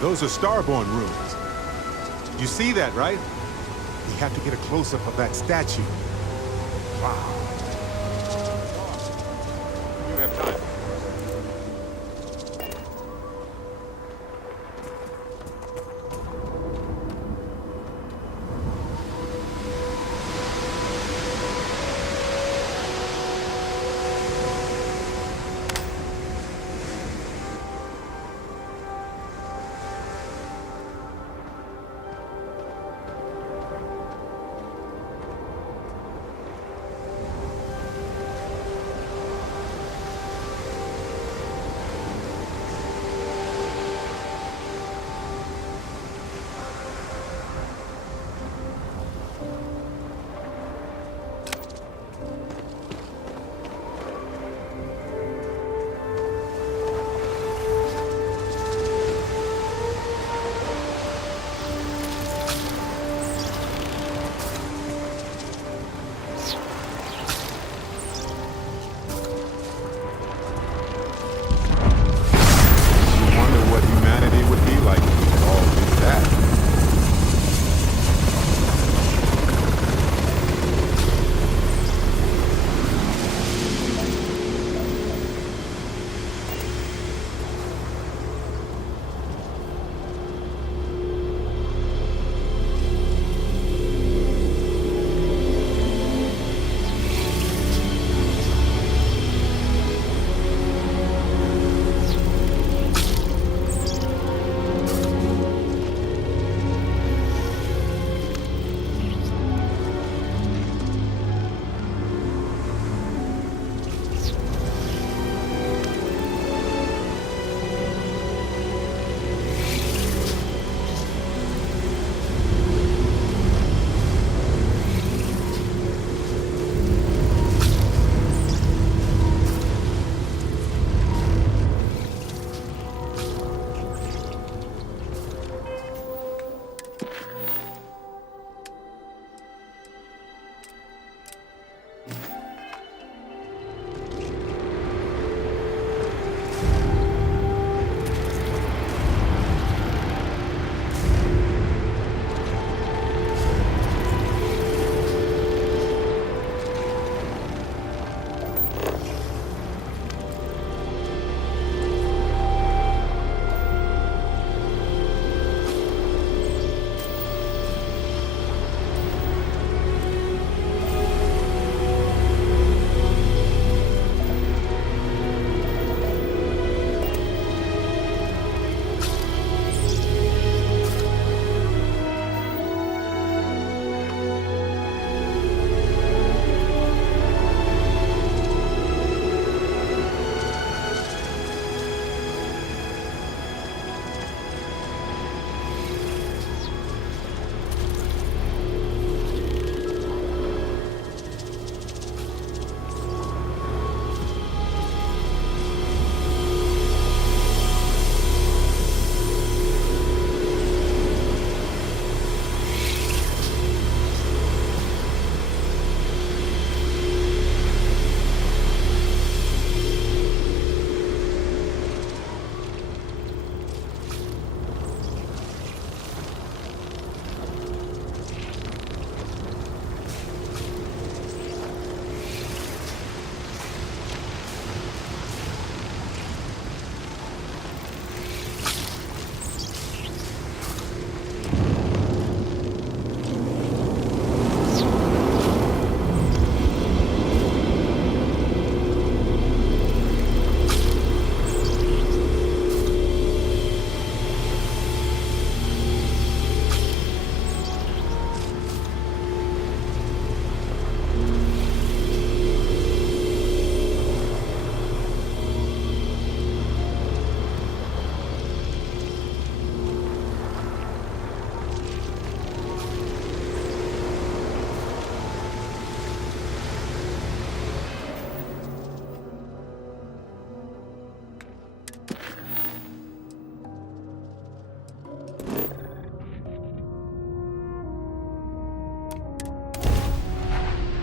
Those are Starborn ruins. You see that, right? We have to get a close-up of that statue. Wow. You have time.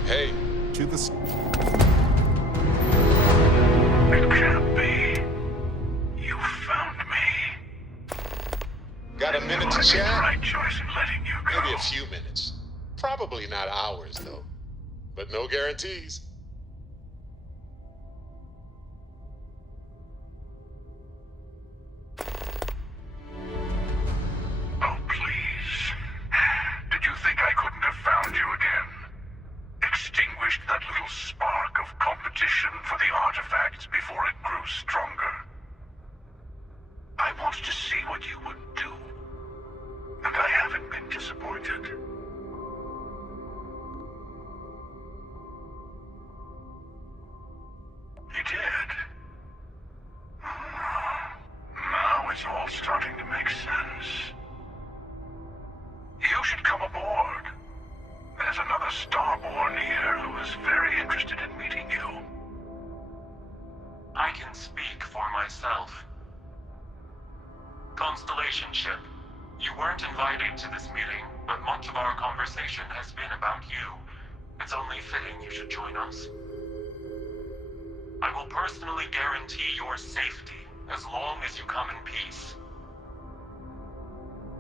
Hey. To the... It can't be. You found me. made the chat? right choice in letting you go. Maybe a few minutes. Probably not hours, though. But no guarantees. Oh, please. Did you think I couldn't have found you again? Extinguished that little spark of competition for the artifacts before it grew stronger. I wanted to see what you would do. And I haven't been disappointed. You did. Now it's all starting to make sense. You should come aboard. There's another Starborn here who is very interested in meeting you. I can speak for myself. Constellation ship, you weren't invited to this meeting, but much of our conversation has been about you. It's only fitting you should join us. I will personally guarantee your safety as long as you come in peace.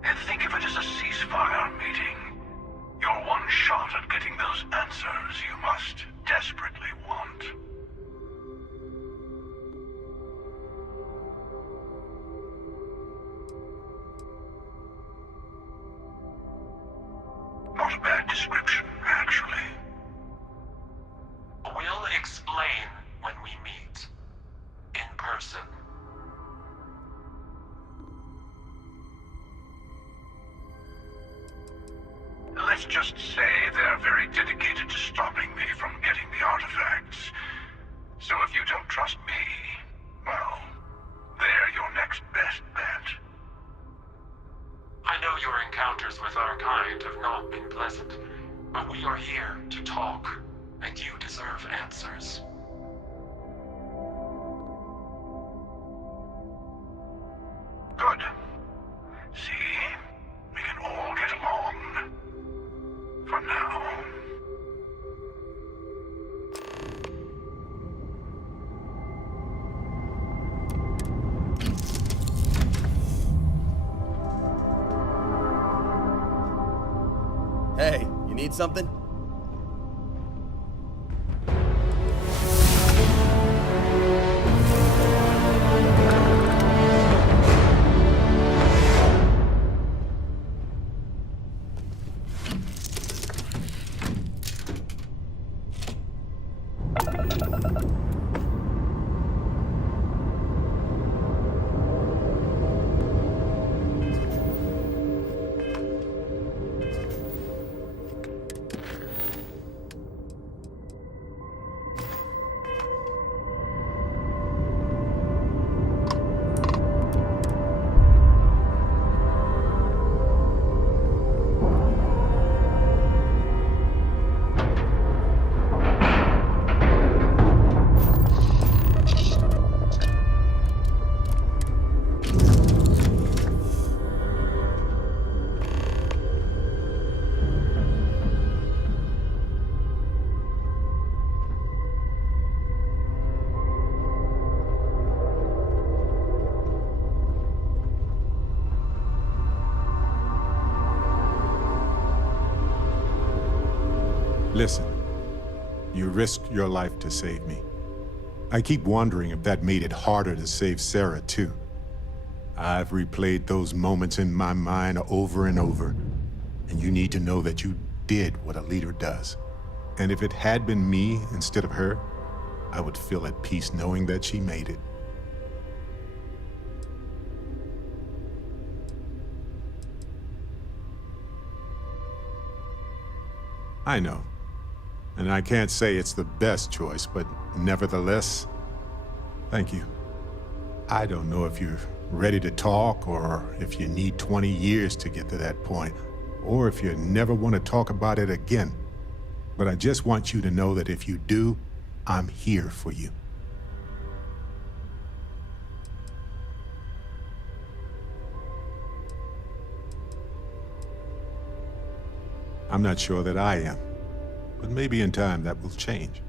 And think of it as a ceasefire meeting. Your one shot at getting those answers you must desperately want. Not a bad description, actually. We'll explain when we meet. In person. Let's just say they're very dedicated to stopping me from getting the artifacts. So if you don't trust me, well, they're your next best bet. I know your encounters with our kind have not been pleasant, but we are here to talk, and you deserve answers. Good. See? We can all get along. For now. Hey, you need something? Listen, you risked your life to save me. I keep wondering if that made it harder to save Sarah, too. I've replayed those moments in my mind over and over, and you need to know that you did what a leader does. And if it had been me instead of her, I would feel at peace knowing that she made it. I know. And I can't say it's the best choice, but nevertheless, thank you. I don't know if you're ready to talk, or if you need 20 years to get to that point, or if you never want to talk about it again. But I just want you to know that if you do, I'm here for you. I'm not sure that I am, but maybe in time that will change.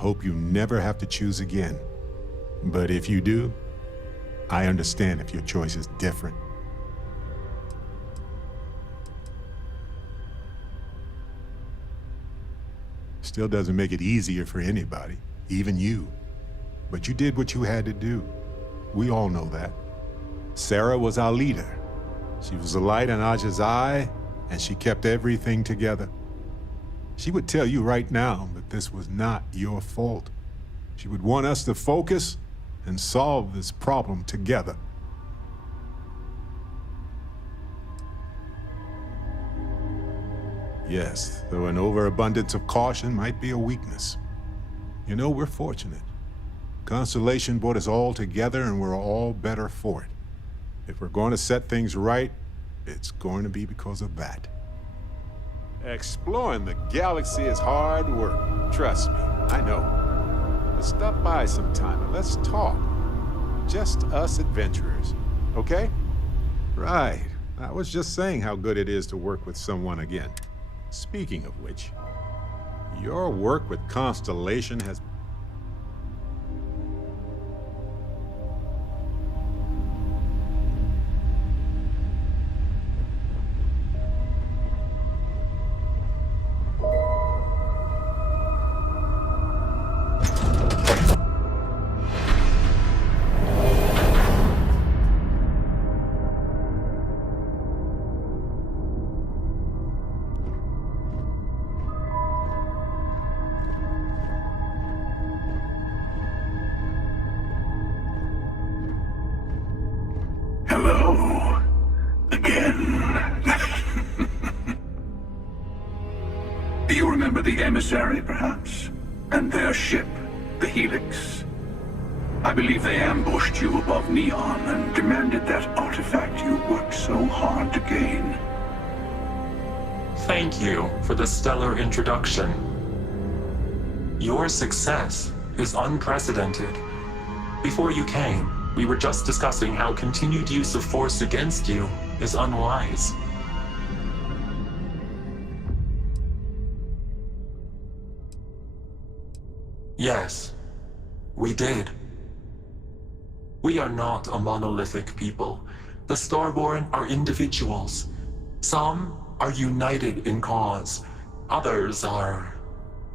hope you never have to choose again. But if you do, I understand if your choice is different. Still doesn't make it easier for anybody, even you. But you did what you had to do. We all know that. Sarah was our leader. She was the light in Aja's eye, and she kept everything together. She would tell you right now that this was not your fault. She would want us to focus and solve this problem together. Yes, though an overabundance of caution might be a weakness. You know, we're fortunate. Constellation brought us all together and we're all better for it. If we're going to set things right, it's going to be because of that. Exploring the galaxy is hard work. Trust me, I know. But stop by sometime and let's talk. Just us adventurers, okay? Right. I was just saying how good it is to work with someone again. Speaking of which, your work with Constellation has... Hello. Again. Do you remember the emissary, perhaps? And their ship, the Helix? I believe they ambushed you above Neon and demanded that artifact you worked so hard to gain. Thank you for the stellar introduction. Your success is unprecedented. Before you came, we were just discussing how continued use of force against you is unwise. Yes, we did. We are not a monolithic people. The Starborn are individuals. Some are united in cause. Others are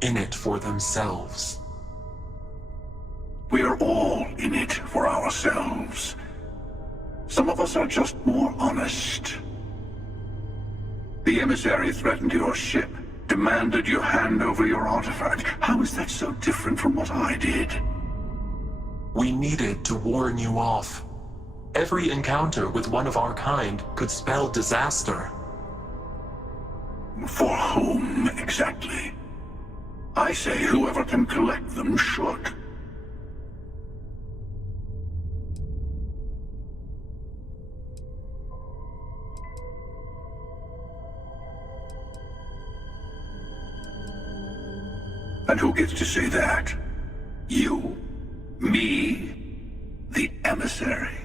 in it for themselves. We're all in it for ourselves. Some of us are just more honest. The emissary threatened your ship, demanded you hand over your artifact. How is that so different from what I did? We needed to warn you off. Every encounter with one of our kind could spell disaster. For whom, exactly? I say whoever can collect them should. And who gets to say that? You? Me? The emissary?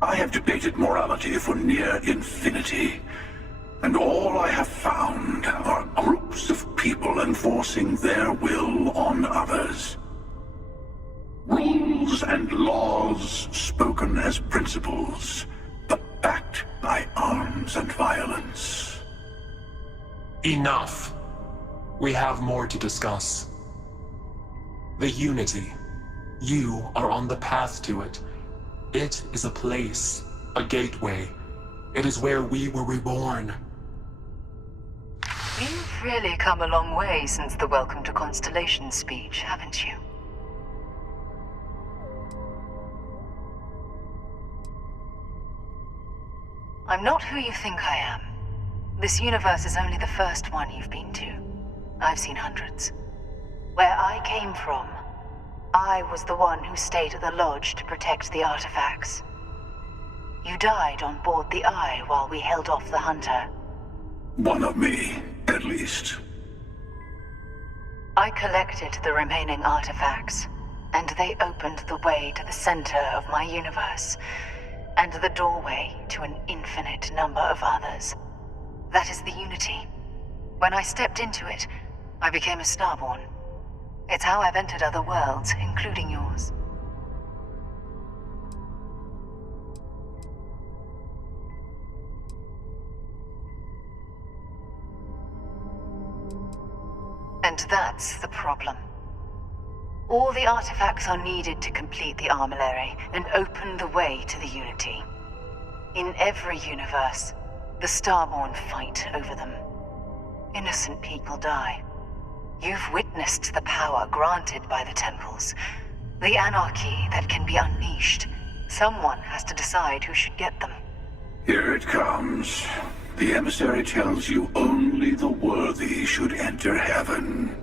I have debated morality for near infinity, and all I have found are groups of people enforcing their will on others. Rules and laws spoken as principles, but backed by arms and violence. Enough. We have more to discuss. The Unity. You are on the path to it. It is a place, a gateway. It is where we were reborn. You've really come a long way since the Welcome to Constellation speech, haven't you? I'm not who you think I am. This universe is only the first one you've been to. I've seen hundreds. Where I came from, I was the one who stayed at the lodge to protect the artifacts. You died on board the Eye while we held off the Hunter. One of me, at least. I collected the remaining artifacts, and they opened the way to the center of my universe, and the doorway to an infinite number of others. That is the Unity. When I stepped into it, I became a Starborn. It's how I've entered other worlds, including yours. And that's the problem. All the artifacts are needed to complete the armillary and open the way to the Unity. In every universe, the Starborn fight over them. Innocent people die. You've witnessed the power granted by the temples, the anarchy that can be unleashed. Someone has to decide who should get them. Here it comes. The emissary tells you only the worthy should enter heaven.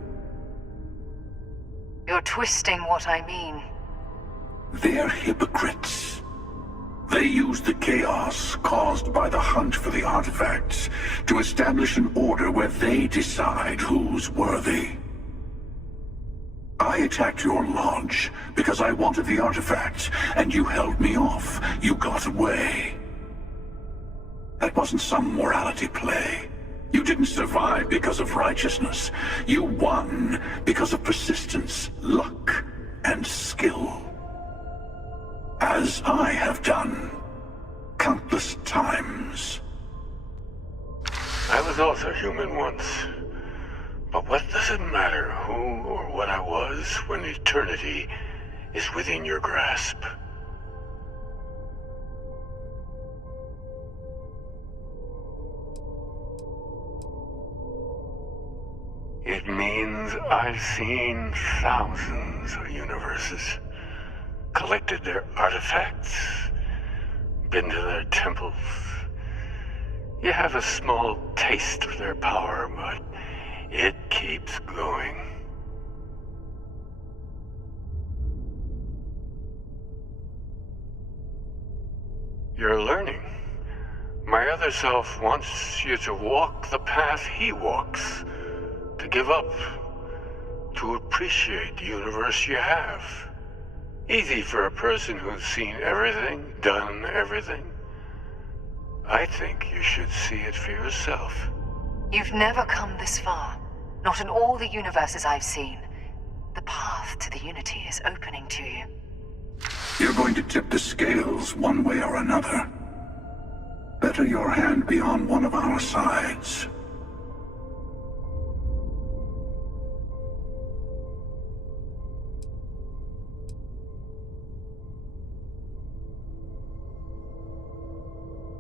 You're twisting what I mean. They're hypocrites. They use the chaos caused by the hunt for the artifacts to establish an order where they decide who's worthy. I attacked your lodge because I wanted the artifacts, and you held me off. You got away. That wasn't some morality play. You didn't survive because of righteousness. You won because of persistence, luck, and skill. As I have done, countless times. I was also human once. But what does it matter who or what I was when eternity is within your grasp? It means I've seen thousands of universes, collected their artifacts, been to their temples. You have a small taste of their power, but it keeps going. You're learning. My other self wants you to walk the path he walks. To give up, to appreciate the universe you have. Easy for a person who's seen everything, done everything. I think you should see it for yourself. You've never come this far. Not in all the universes I've seen. The path to the Unity is opening to you. You're going to tip the scales one way or another. Better your hand be on one of our sides.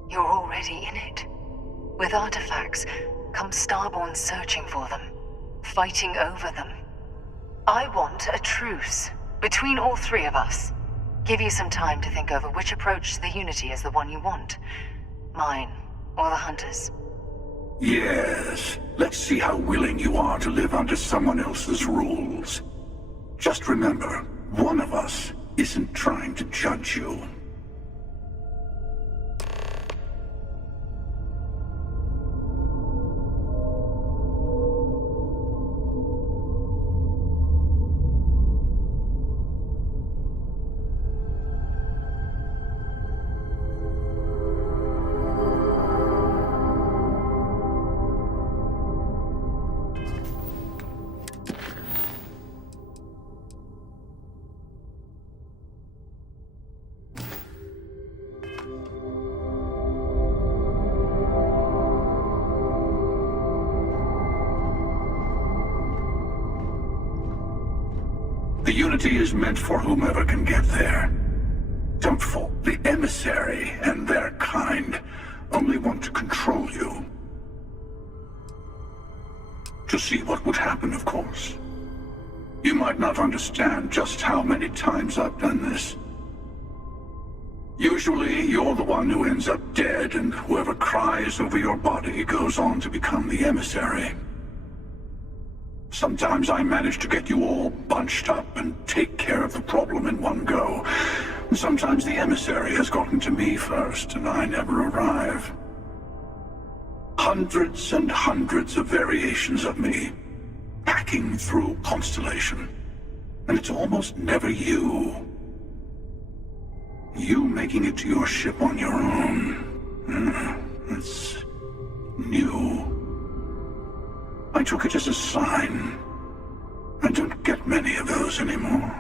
You're already in it. With artifacts, come Starborn searching for them, fighting over them. I want a truce between all three of us. Give you some time to think over which approach to the Unity is the one you want. Mine, or the Hunter's. Yes. Let's see how willing you are to live under someone else's rules. Just remember, one of us isn't trying to judge you. The Unity is meant for whomever can get there. Don't fall. The emissary and their kind only want to control you. To see what would happen, of course. You might not understand just how many times I've done this. Usually, you're the one who ends up dead, and whoever cries over your body goes on to become the emissary. Sometimes I manage to get you all bunched up and take care of the problem in one go. Sometimes the emissary has gotten to me first, and I never arrive. Hundreds and hundreds of variations of me, hacking through Constellation. And it's almost never you. You making it to your ship on your own. It's new. I took it as a sign. I don't get many of those anymore.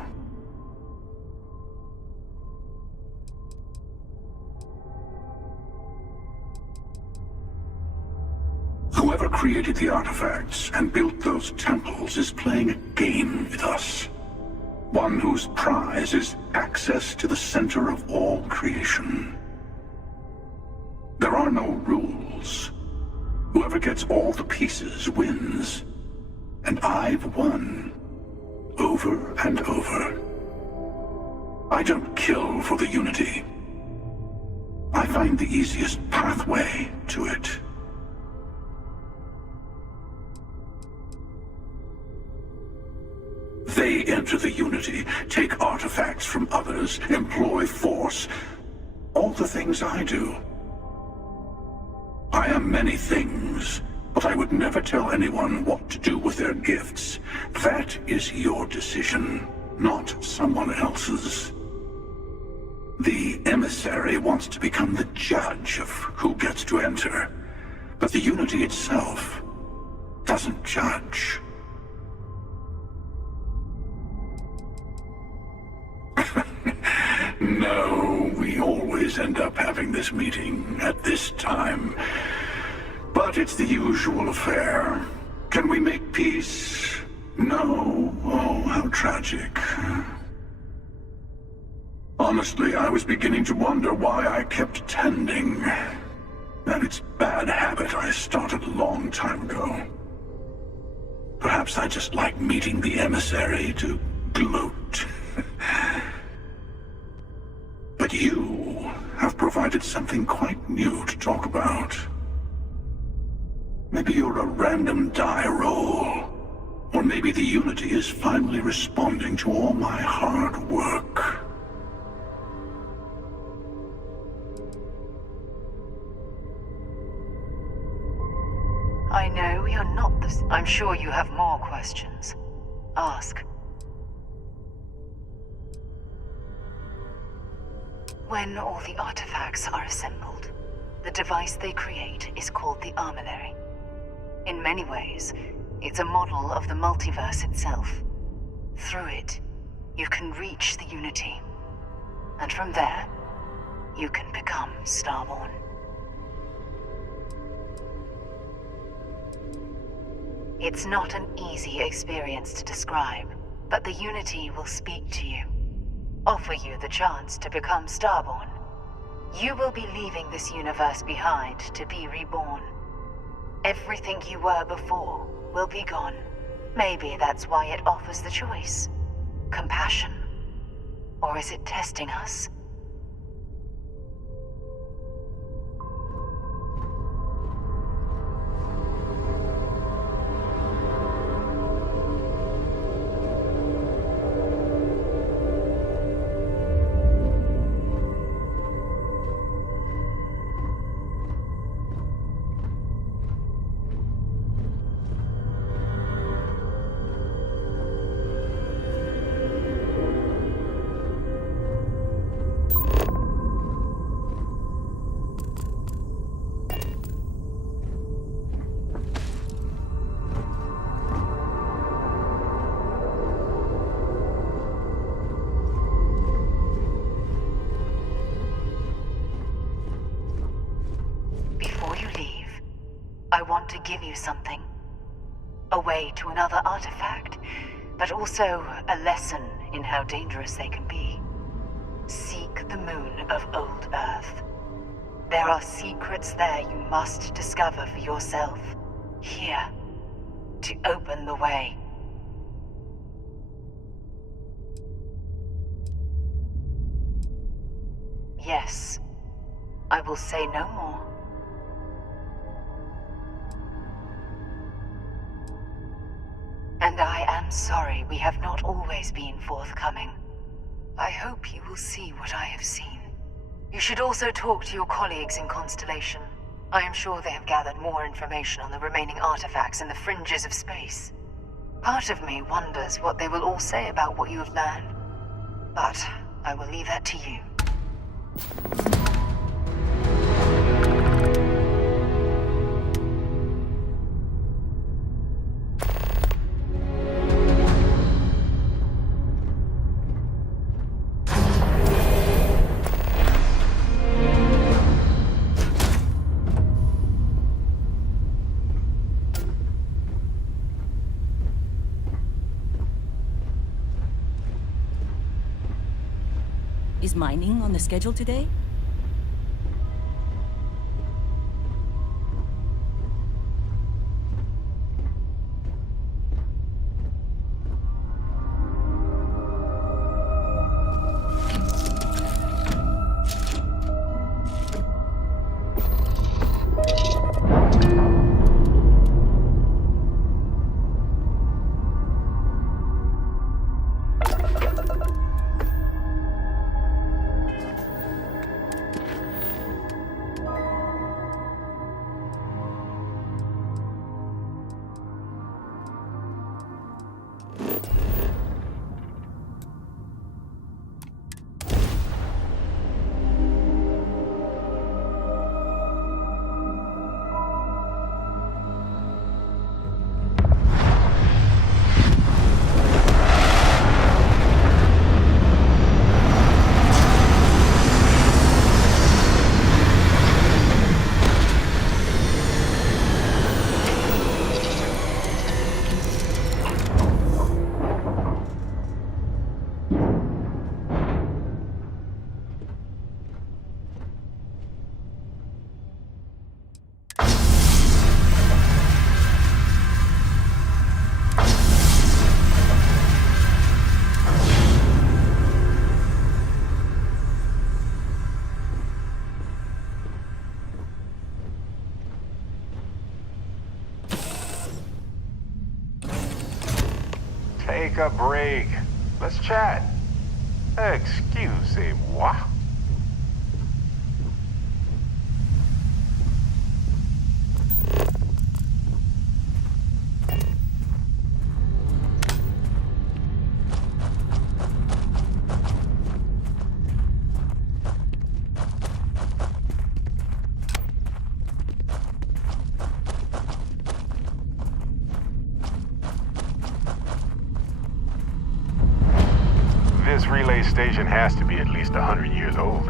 Whoever created the artifacts and built those temples is playing a game with us. One whose prize is access to the center of all creation. There are no rules. Whoever gets all the pieces wins. And I've won. Over and over. I don't kill for the Unity. I find the easiest pathway to it. They enter the Unity, take artifacts from others, employ force. All the things I do. I am many things, but I would never tell anyone what to do with their gifts. That is your decision, not someone else's. The emissary wants to become the judge of who gets to enter, but the Unity itself doesn't judge. No, we always end up having this meeting at this time. But it's the usual affair. Can we make peace? No. Oh, how tragic. Honestly, I was beginning to wonder why I kept attending. And it's a bad habit I started a long time ago. Perhaps I just like meeting the emissary to gloat. But you have provided something quite new to talk about. Maybe you're a random die roll. Or maybe the Unity is finally responding to all my hard work. I know you're not the... I'm sure you have more questions. Ask. When all the artifacts are assembled, the device they create is called the Armillary. In many ways, it's a model of the multiverse itself. Through it, you can reach the Unity. And from there, you can become Starborn. It's not an easy experience to describe, but the Unity will speak to you. Offer you the chance to become Starborn. You will be leaving this universe behind to be reborn. Everything you were before will be gone. Maybe that's why it offers the choice. Compassion? Or is it testing us? I want to give you something. A way to another artifact, but also a lesson in how dangerous they can be. Seek the moon of Old Earth. There are secrets there you must discover for yourself. Here, to open the way. Yes, I will say no more. And I am sorry we have not always been forthcoming. I hope you will see what I have seen. You should also talk to your colleagues in Constellation. I am sure they have gathered more information on the remaining artifacts in the fringes of space. Part of me wonders what they will all say about what you have learned. But I will leave that to you. Is mining on the schedule today? Take a break. Let's chat. Excusez-moi. This relay station has to be at least 100 years old.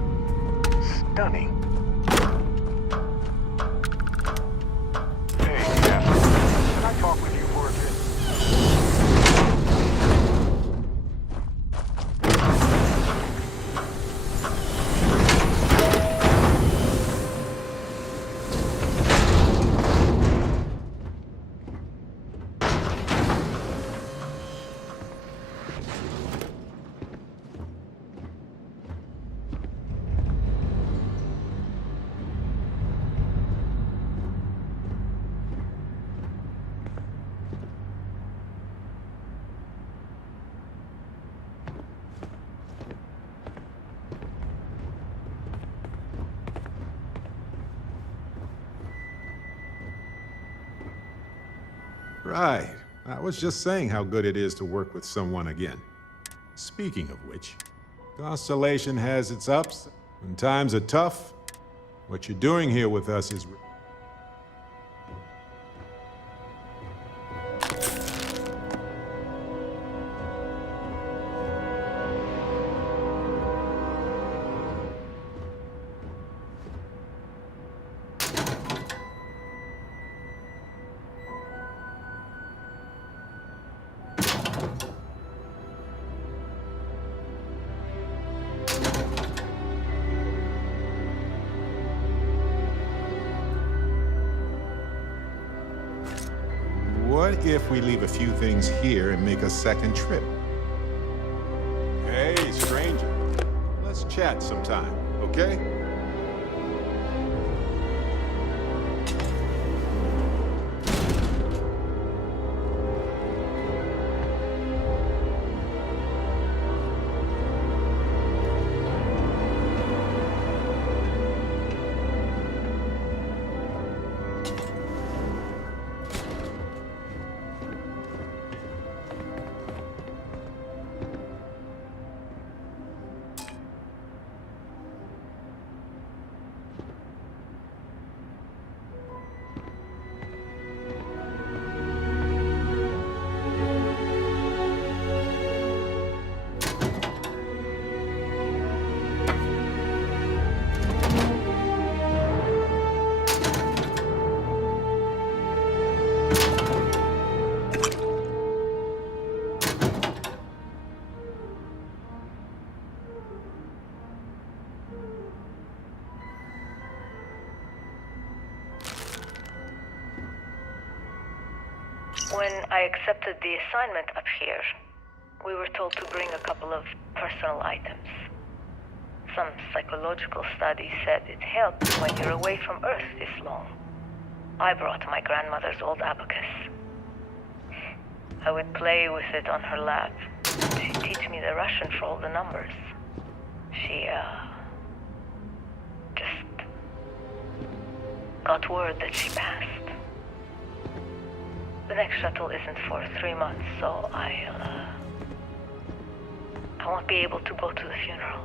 Stunning. Hey, Jeff. Can I talk with you for a bit? Right. I was just saying how good it is to work with someone again. Speaking of which, Constellation has its ups. When times are tough, what you're doing here with us is... What if we leave a few things here and make a second trip? Hey, stranger. Let's chat sometime, okay? I accepted the assignment up here. We were told to bring a couple of personal items. Some psychological study said it helps when you're away from Earth this long. I brought my grandmother's old abacus. I would play with it on her lap. She'd teach me the Russian for all the numbers. She, just got word that she passed. The next shuttle isn't for 3 months, so I won't be able to go to the funeral.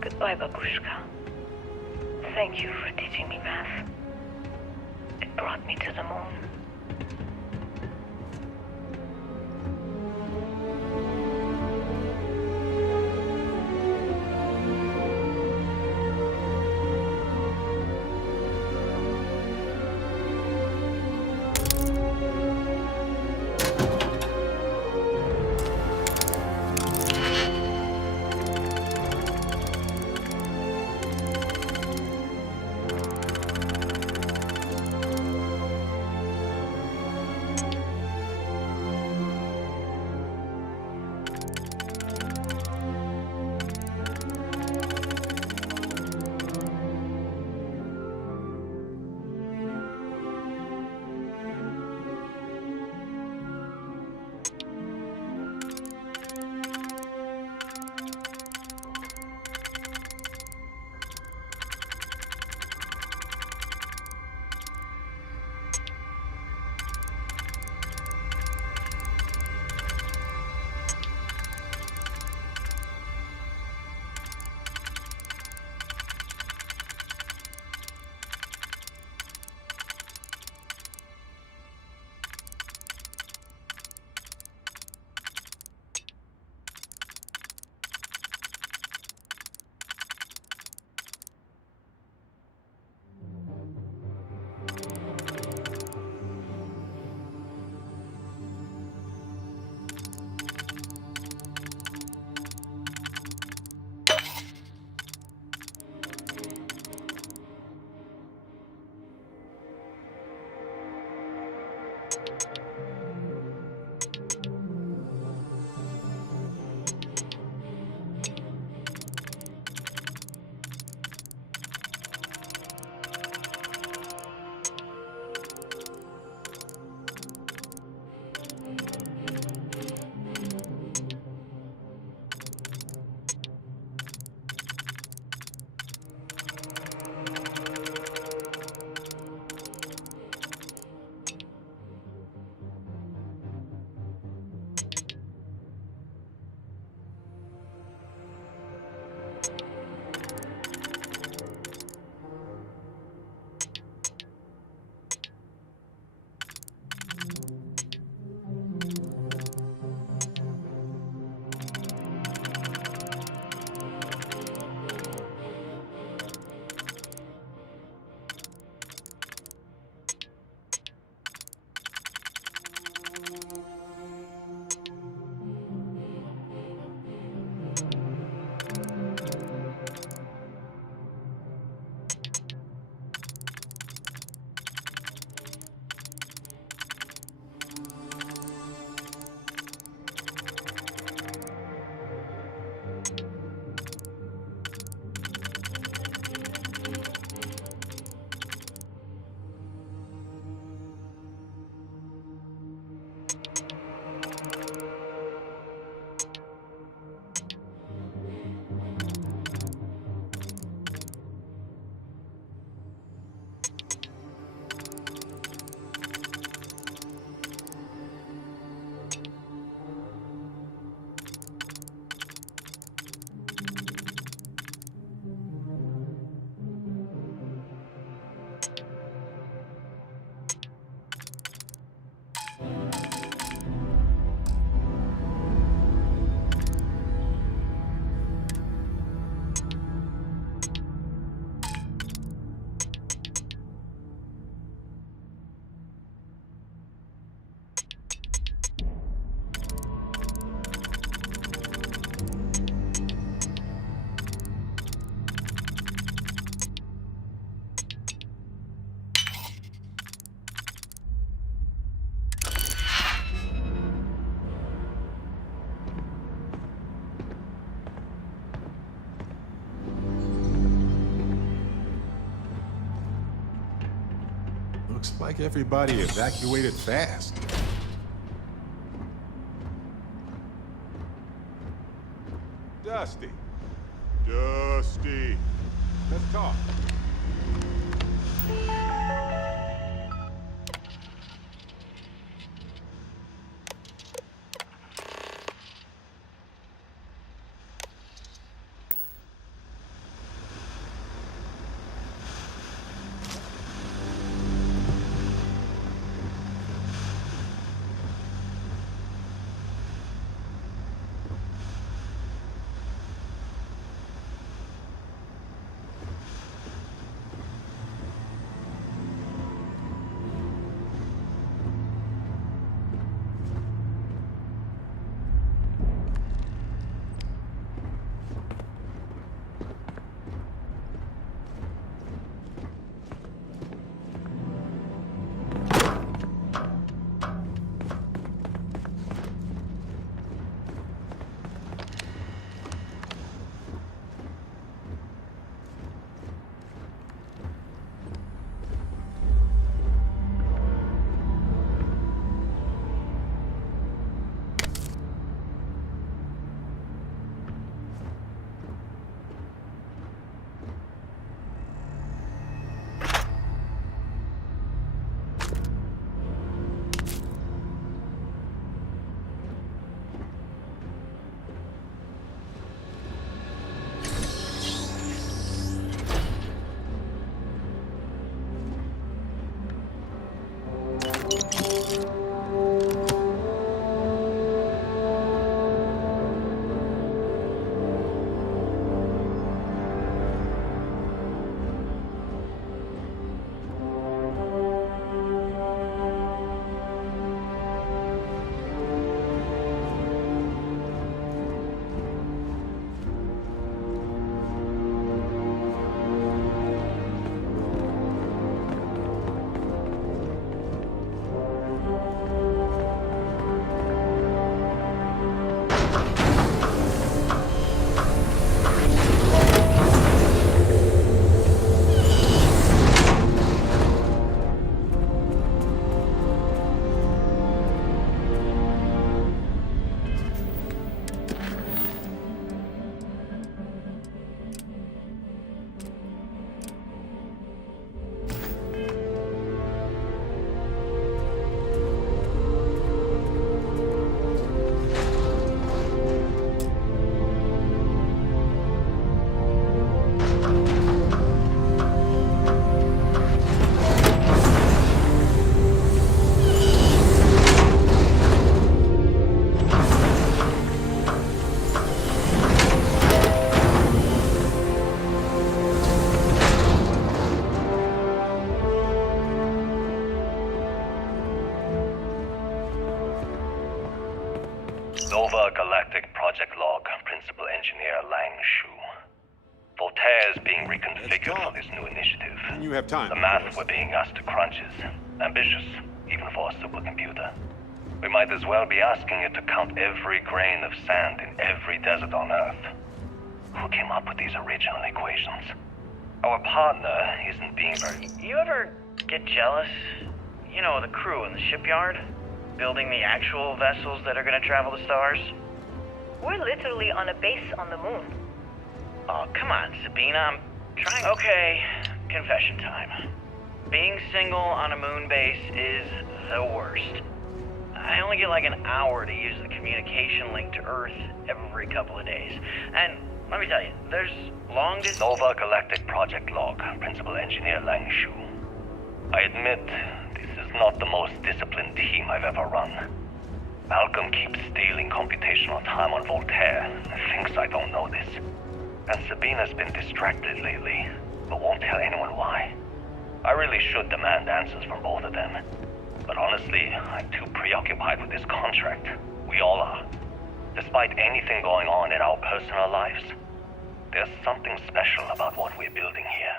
Goodbye, Babushka. Thank you for teaching me math. It brought me to the moon. like everybody evacuated fast. Dusty. Dusty. Let's talk. Nova Galactic Project Log, Principal Engineer Lang Shu. Voltaire is being reconfigured for this new initiative. When you have time. The math we're being asked to crunch is ambitious, even for a supercomputer. We might as well be asking it to count every grain of sand in every desert on Earth. Who came up with these original equations? Our partner isn't being very... You ever get jealous? You know, the crew in the shipyard? Building the actual vessels that are gonna travel the stars? We're literally on a base on the moon. Oh, come on, Sabina, I'm trying... Okay, confession time. Being single on a moon base is the worst. I only get like an hour to use the communication link to Earth every couple of days. And let me tell you, there's long distance... Nova Galactic Project Log, Principal Engineer Lang Shu. I admit, this is not the most disciplined team I've ever run. Malcolm keeps stealing computational time on Voltaire and thinks I don't know this. And Sabina's been distracted lately, but won't tell anyone why. I really should demand answers from both of them. But honestly, I'm too preoccupied with this contract. We all are. Despite anything going on in our personal lives, there's something special about what we're building here.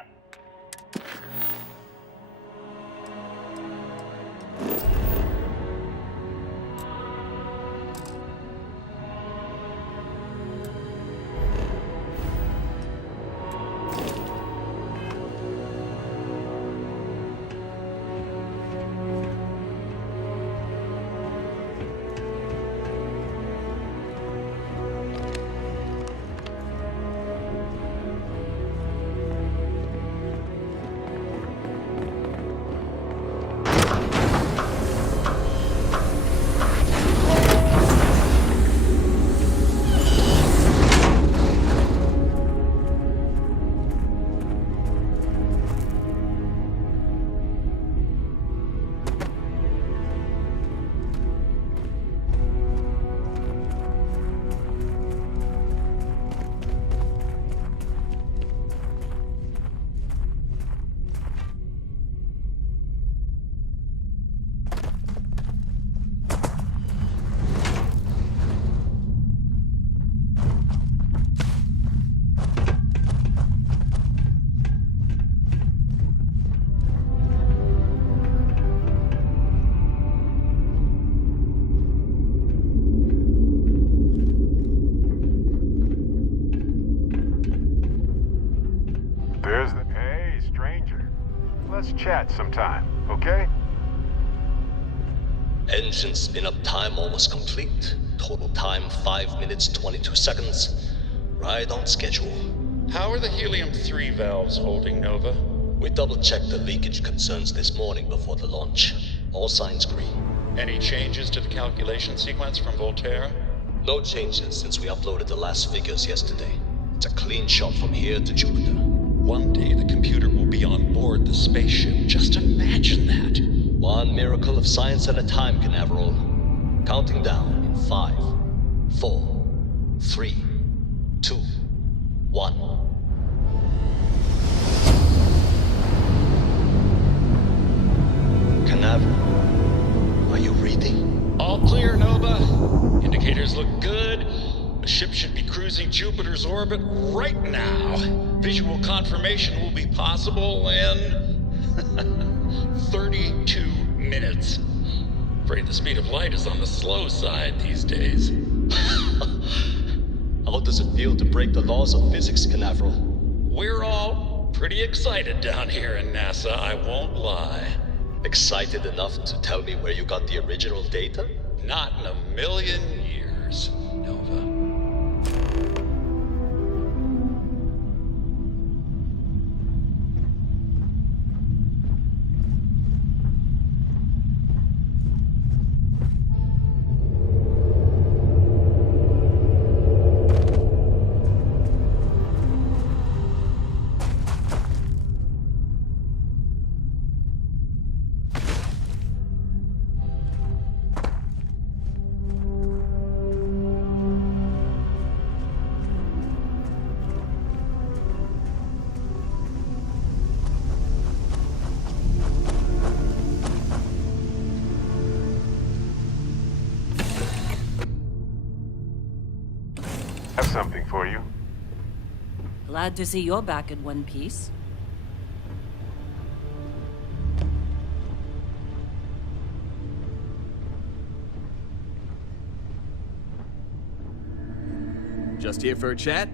There's the... Hey, stranger. Let's chat sometime, okay? Engine spin-up time almost complete. Total time 5 minutes 22 seconds. Right on schedule. How are the helium-3 valves holding, Nova? We double-checked the leakage concerns this morning before the launch. All signs green. Any changes to the calculation sequence from Volterra? No changes since we uploaded the last figures yesterday. It's a clean shot from here to Jupiter. One day the computer will be on board the spaceship. Just imagine that. One miracle of science at a time, Canaveral. Counting down in 5, 4, 3, 2, 1. Canaveral, are you reading? All clear, Nova. Indicators look good. The ship should be cruising Jupiter's orbit right now. Visual confirmation will be possible in 32 minutes. Afraid the speed of light is on the slow side these days. How does it feel to break the laws of physics, Canaveral? We're all pretty excited down here in NASA, I won't lie. Excited enough to tell me where you got the original data? Not in a million years, Nova. Have something for you. Glad to see you're back in one piece. Just here for a chat?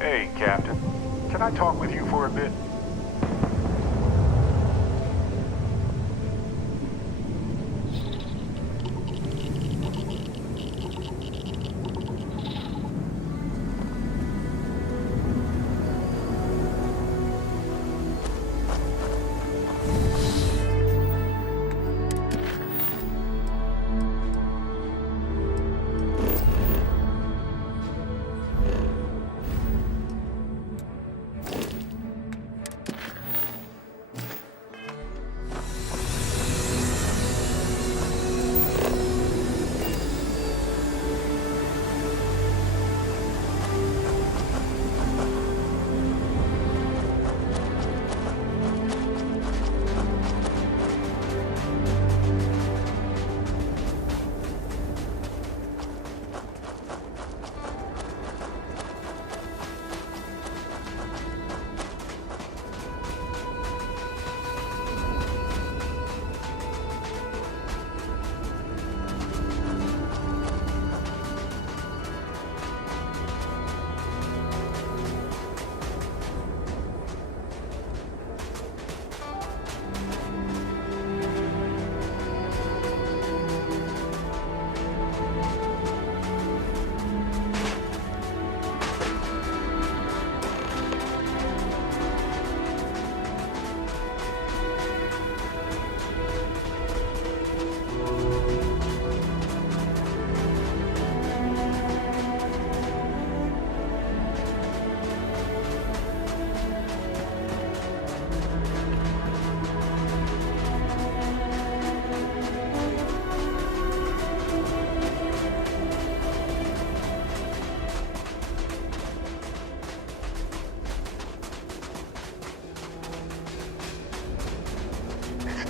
Hey, Captain. Can I talk with you for a bit?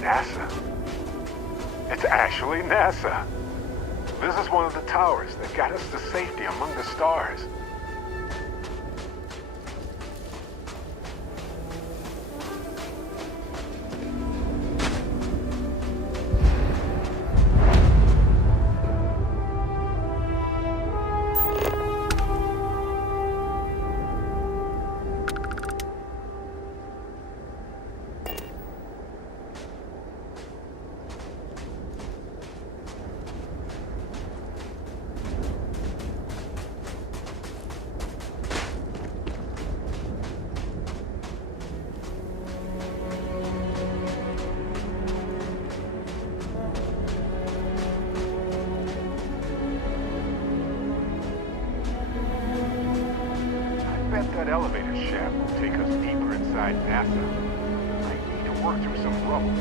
NASA. It's actually NASA. This is one of the towers that got us to safety among the stars. That elevator shaft will take us deeper inside NASA. I need to work through some rubble.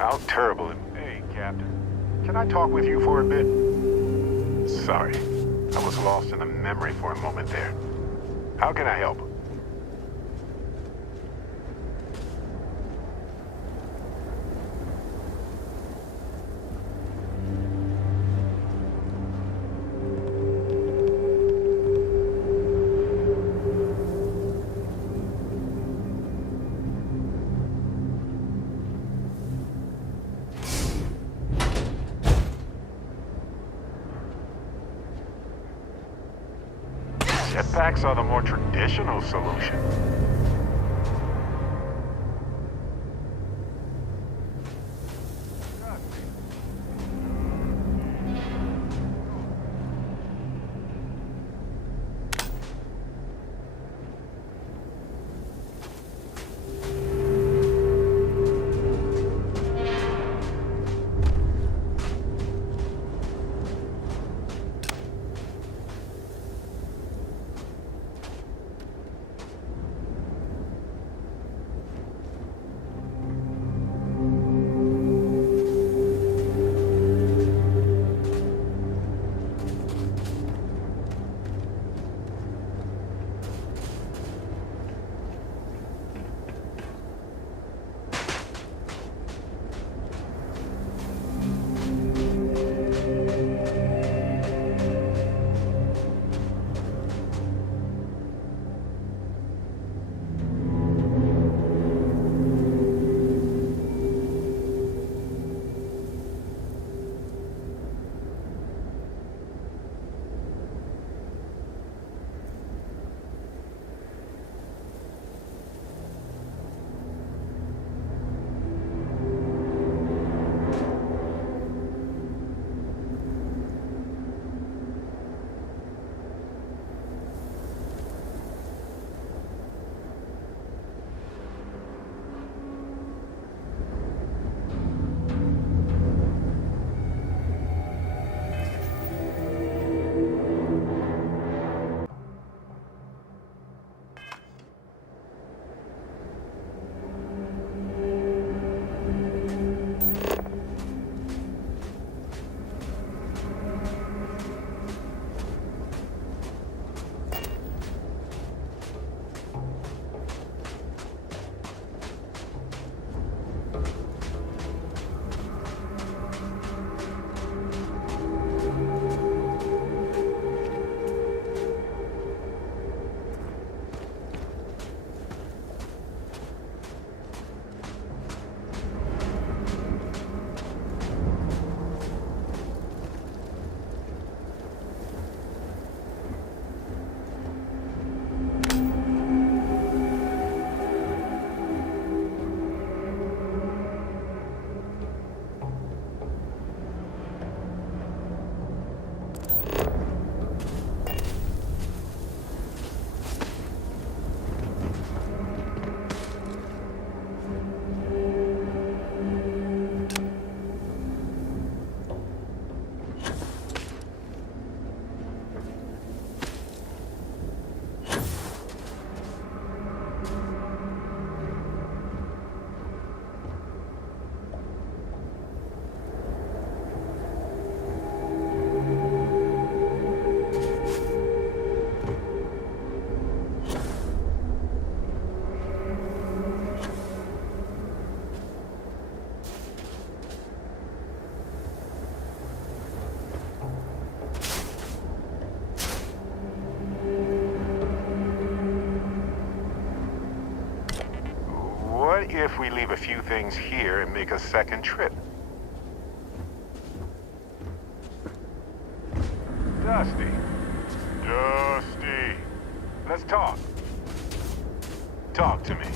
How terrible. Hey, Captain. Can I talk with you for a bit? Sorry. I was lost in a memory for a moment there. How can I help? Jetpacks are the more traditional solution. If we leave a few things here and make a second trip. Dusty. Dusty. Let's talk. Talk to me.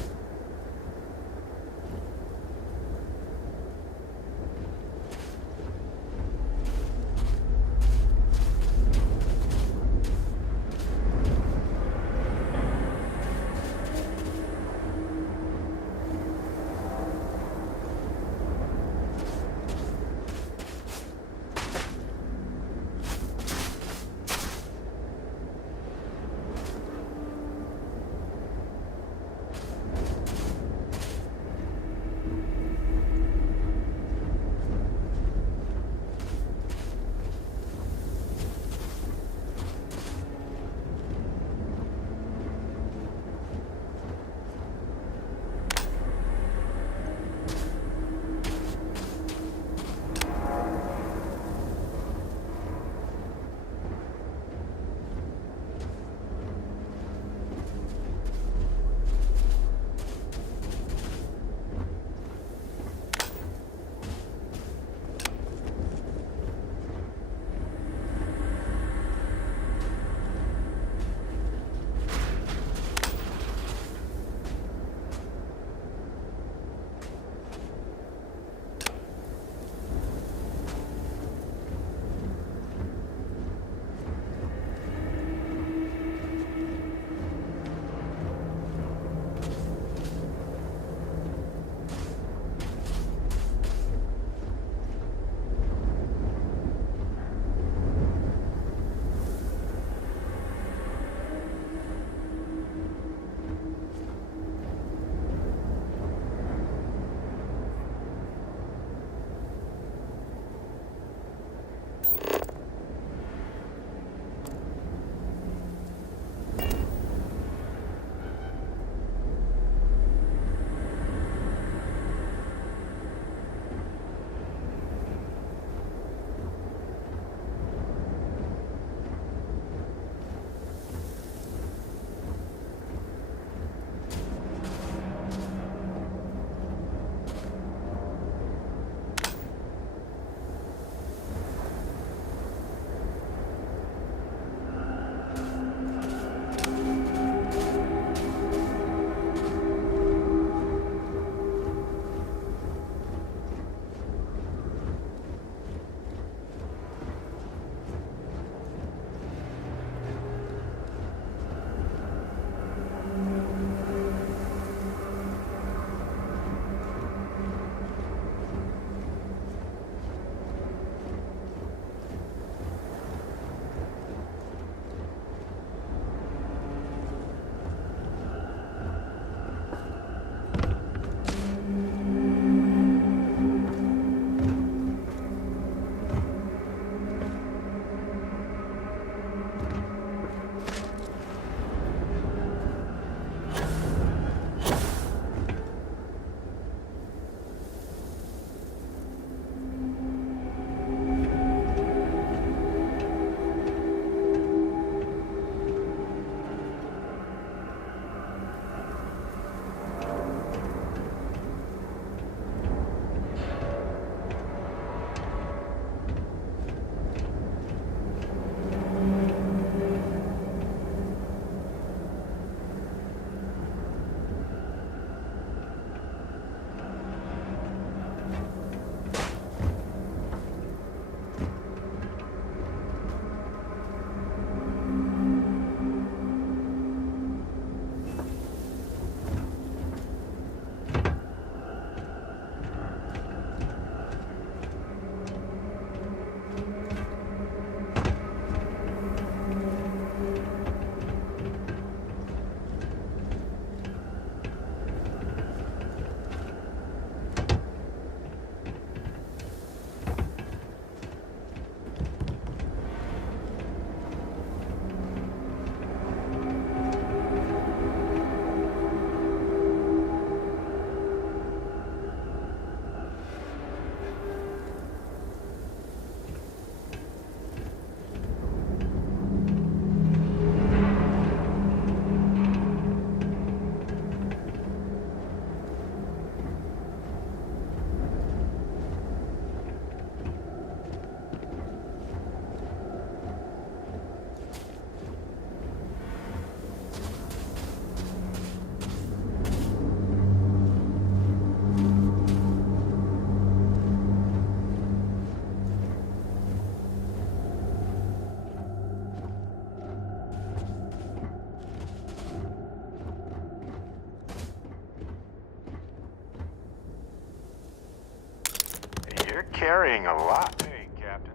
You're carrying a lot. Hey, Captain.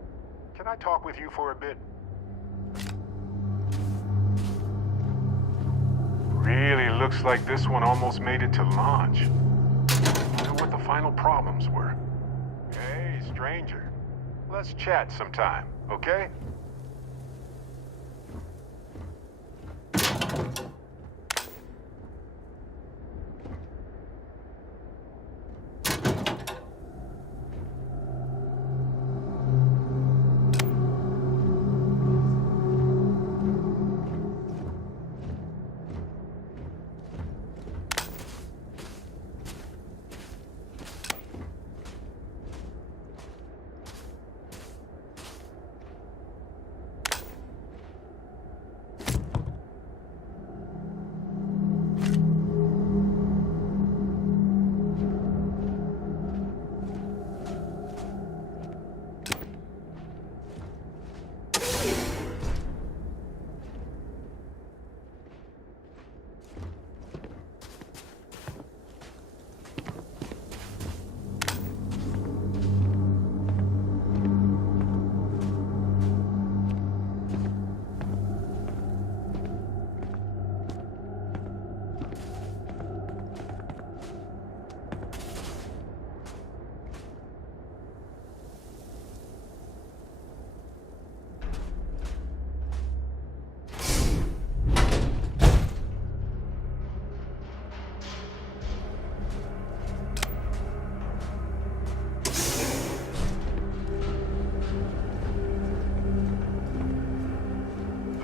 Can I talk with you for a bit? Really looks like this one almost made it to launch. Wonder what the final problems were. Hey, stranger. Let's chat sometime, okay?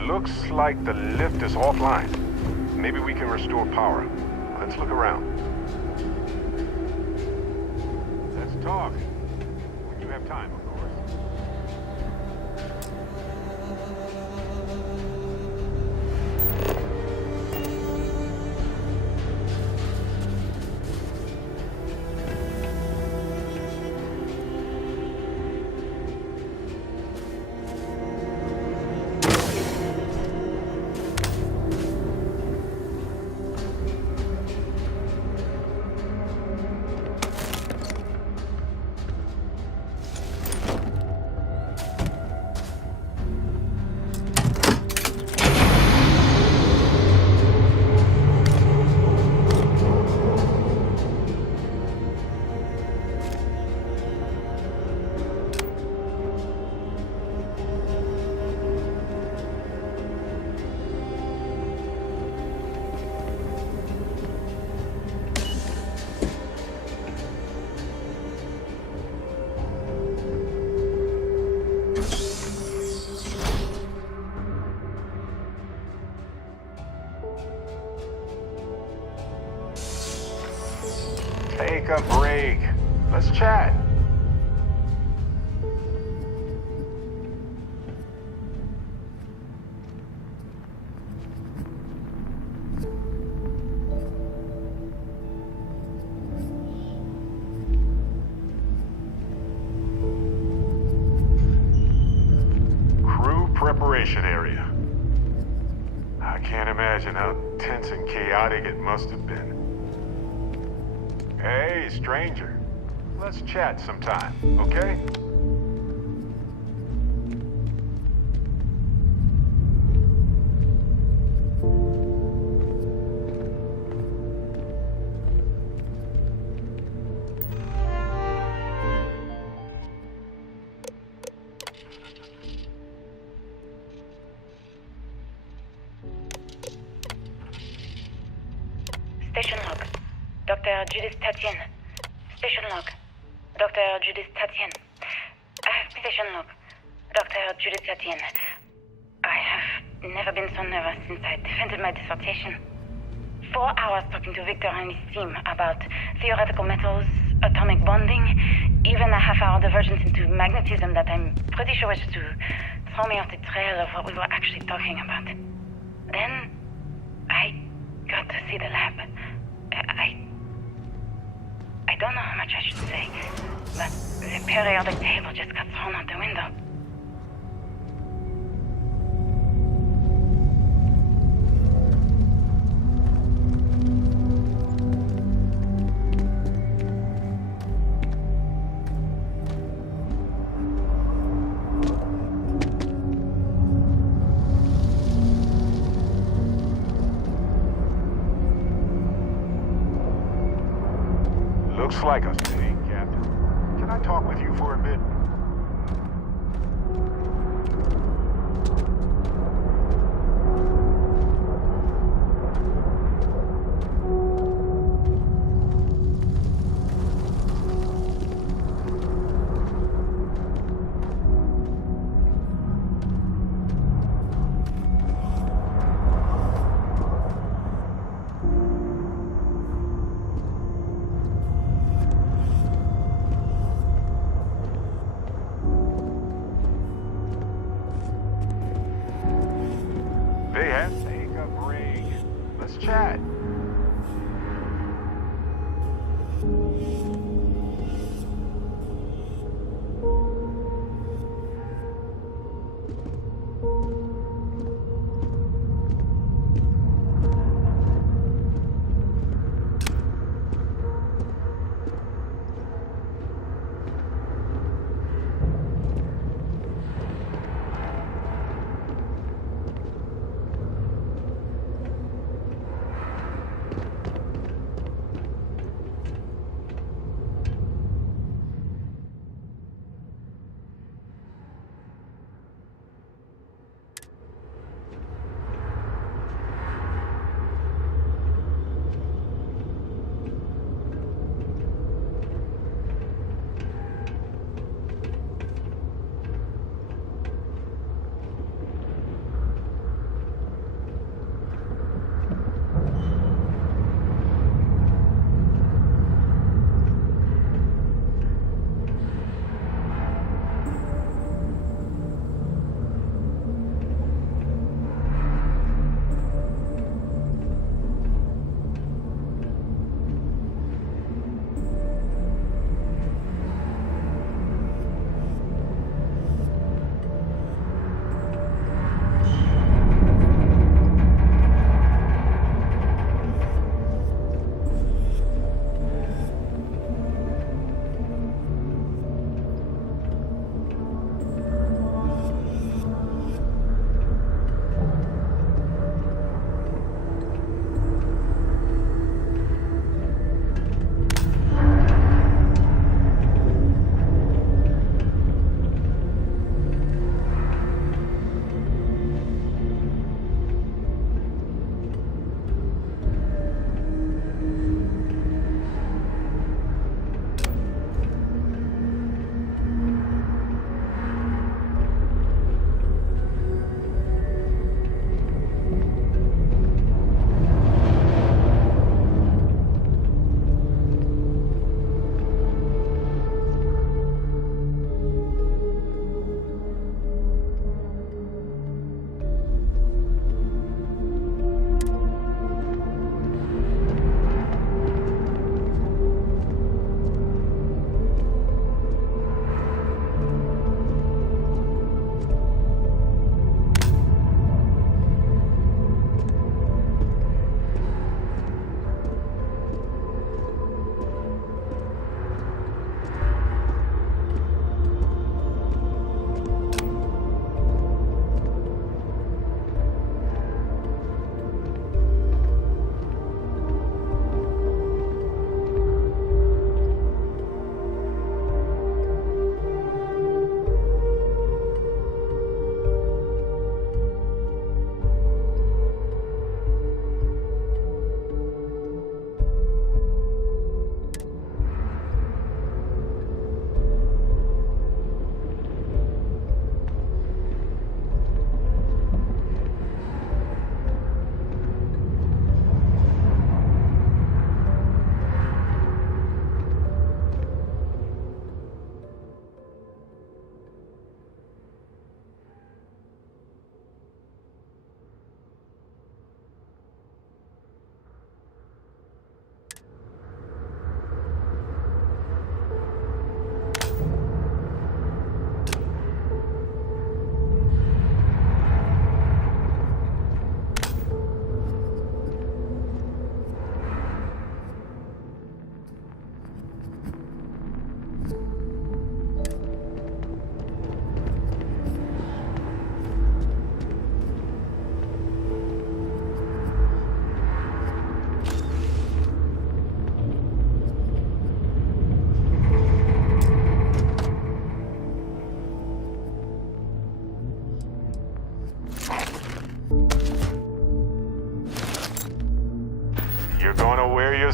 Looks like the lift is offline. Maybe we can restore power. Let's look around. Let's talk. When you have time, of course. Take a break. Let's chat. Crew preparation area. I can't imagine how tense and chaotic it must have been. Hey, stranger. Let's chat sometime, okay? Station log. Dr. Judith Tatien. Station log. Dr. Judith Tatien. Station log. Dr. Judith Tatien. I have never been so nervous since I defended my dissertation. 4 hours talking to Victor and his team about theoretical metals, atomic bonding, even a half-hour divergence into magnetism that I'm pretty sure was to throw me off the trail of what we were actually talking about. Then, I got to see the lab. I don't know how much I should say, but the periodic table just got thrown out the window. Looks like a... Hey, Captain. Can I talk with you for a bit?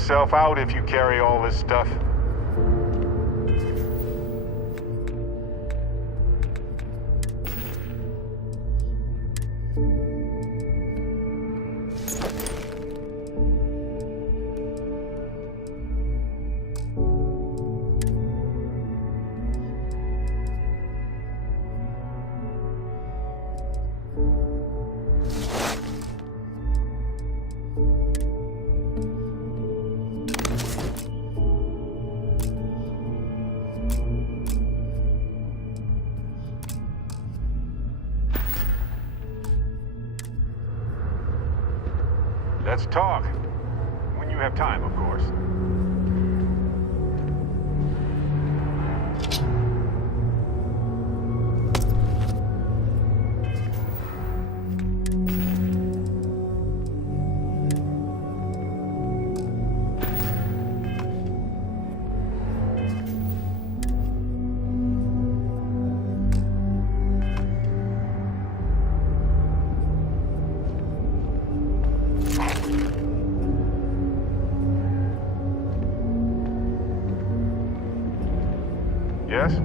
yourself out if you carry all this stuff. Let's talk. When you have time, of course. Yes?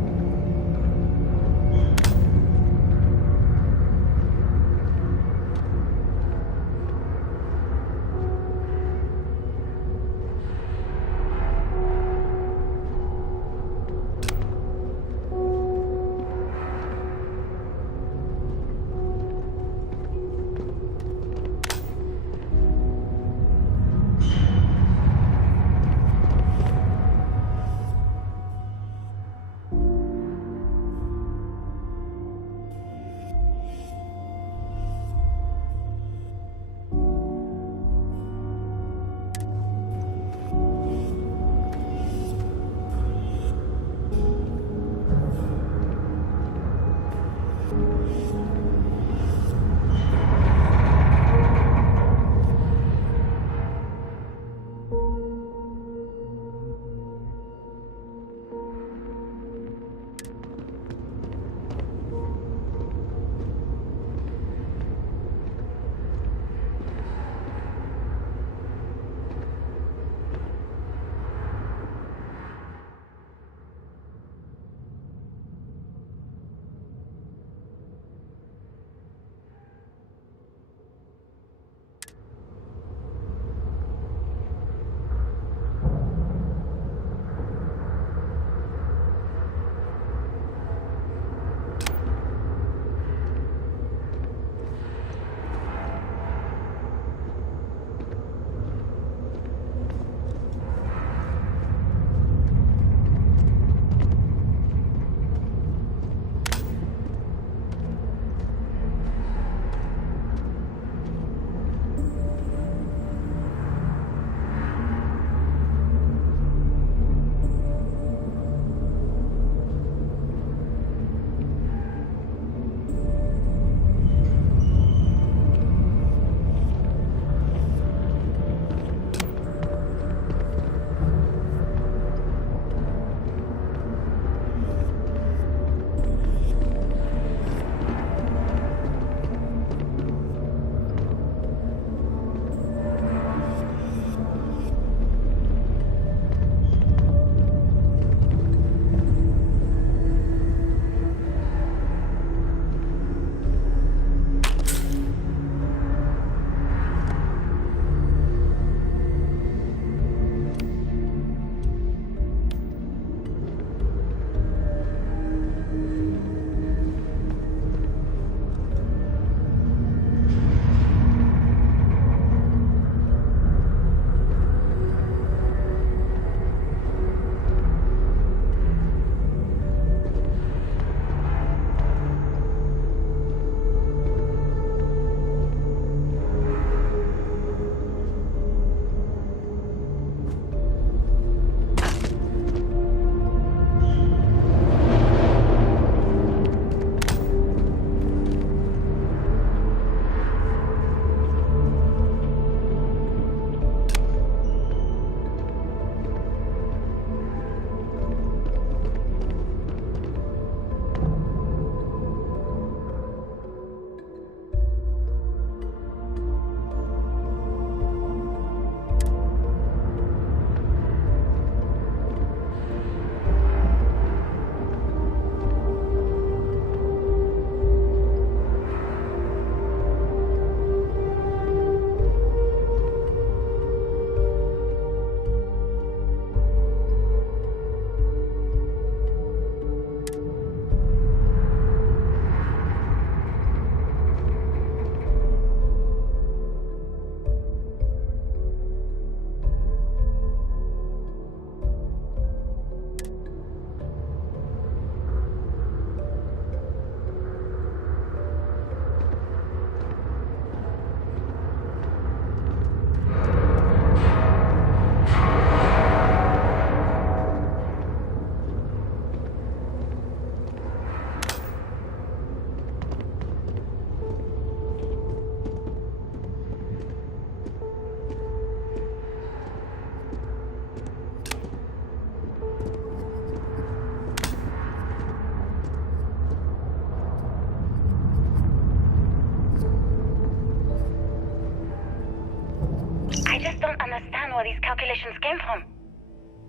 these calculations came from.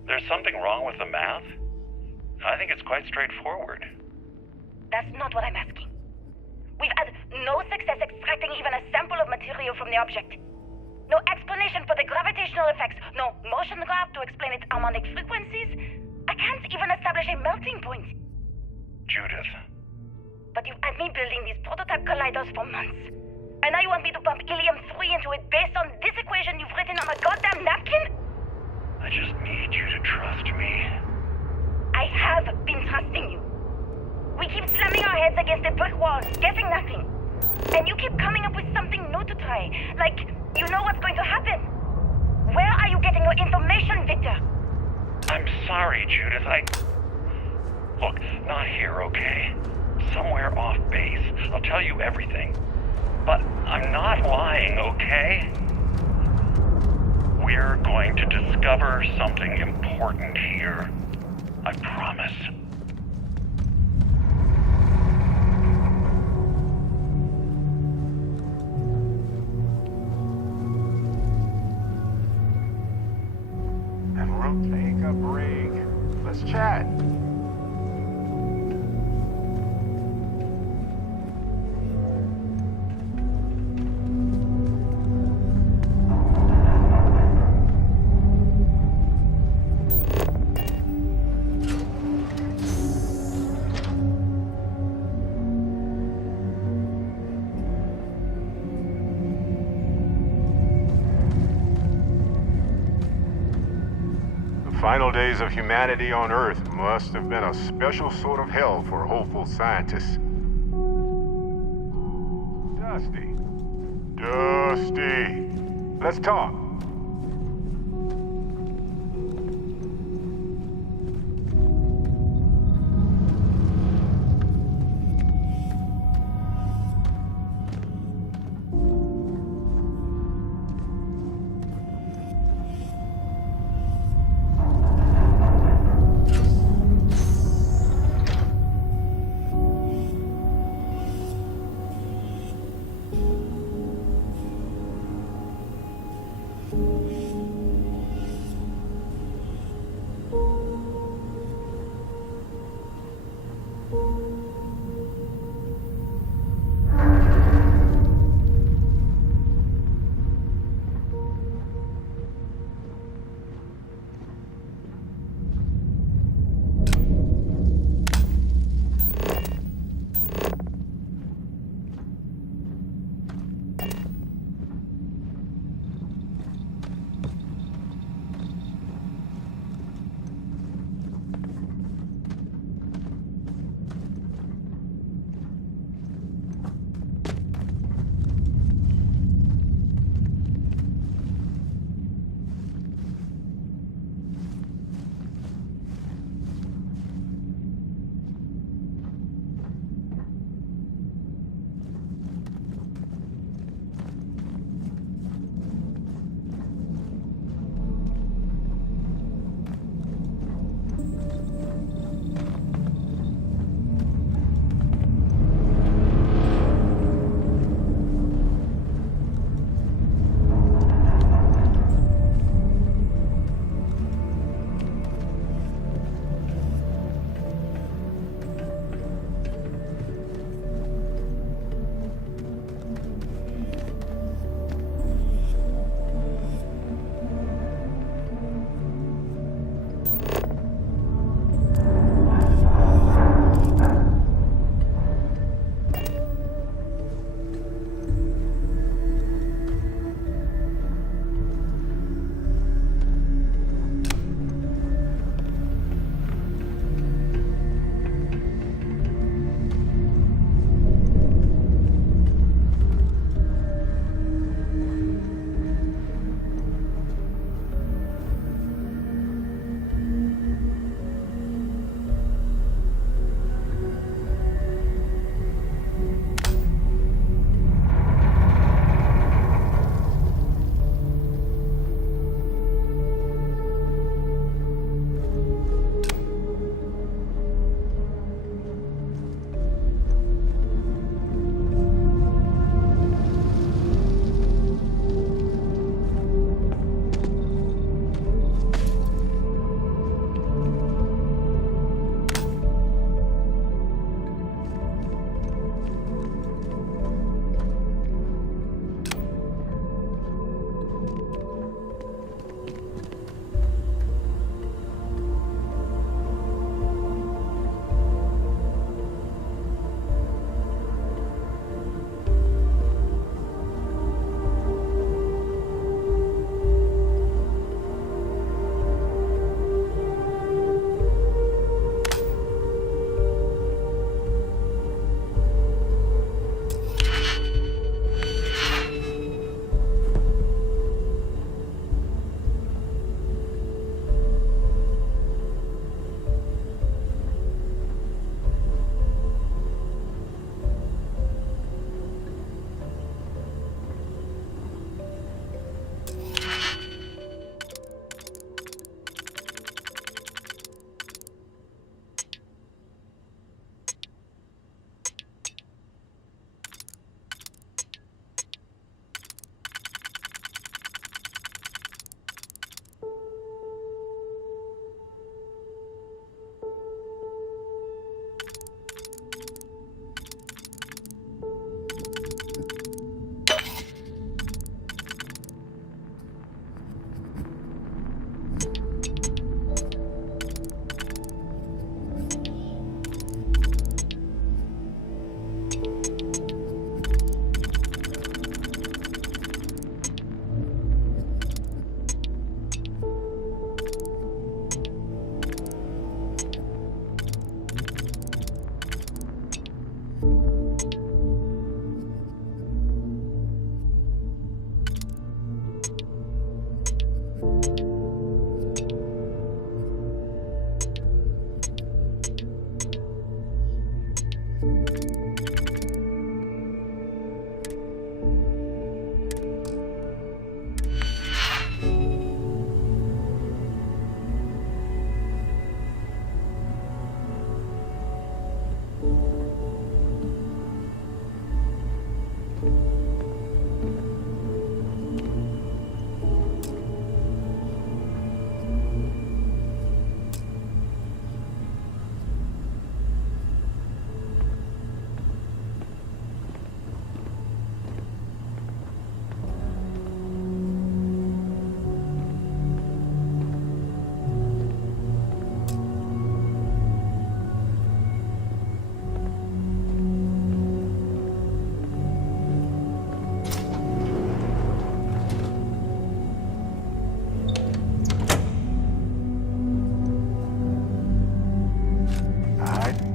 There's something wrong with the math? I think it's quite straightforward. That's not what I'm asking. We've had no success extracting even a sample of material from the object. No explanation for the gravitational effects, no motion graph to explain its harmonic frequencies. I can't even establish a melting point. Judith. But you've had me building these prototype colliders for months. And now you want me to pump helium-3 into it based on this equation you've written on a goddamn napkin? I just need you to trust me. I have been trusting you. We keep slamming our heads against a brick wall, getting nothing. And you keep coming up with something new to try. Like, you know what's going to happen. Where are you getting your information, Victor? I'm sorry, Judith. Look, not here, okay? Somewhere off base. I'll tell you everything. But I'm not lying, okay? We're going to discover something important here. I promise. And we'll take a break. Let's chat. Final days of humanity on Earth must have been a special sort of hell for hopeful scientists. Dusty. Dusty. Let's talk.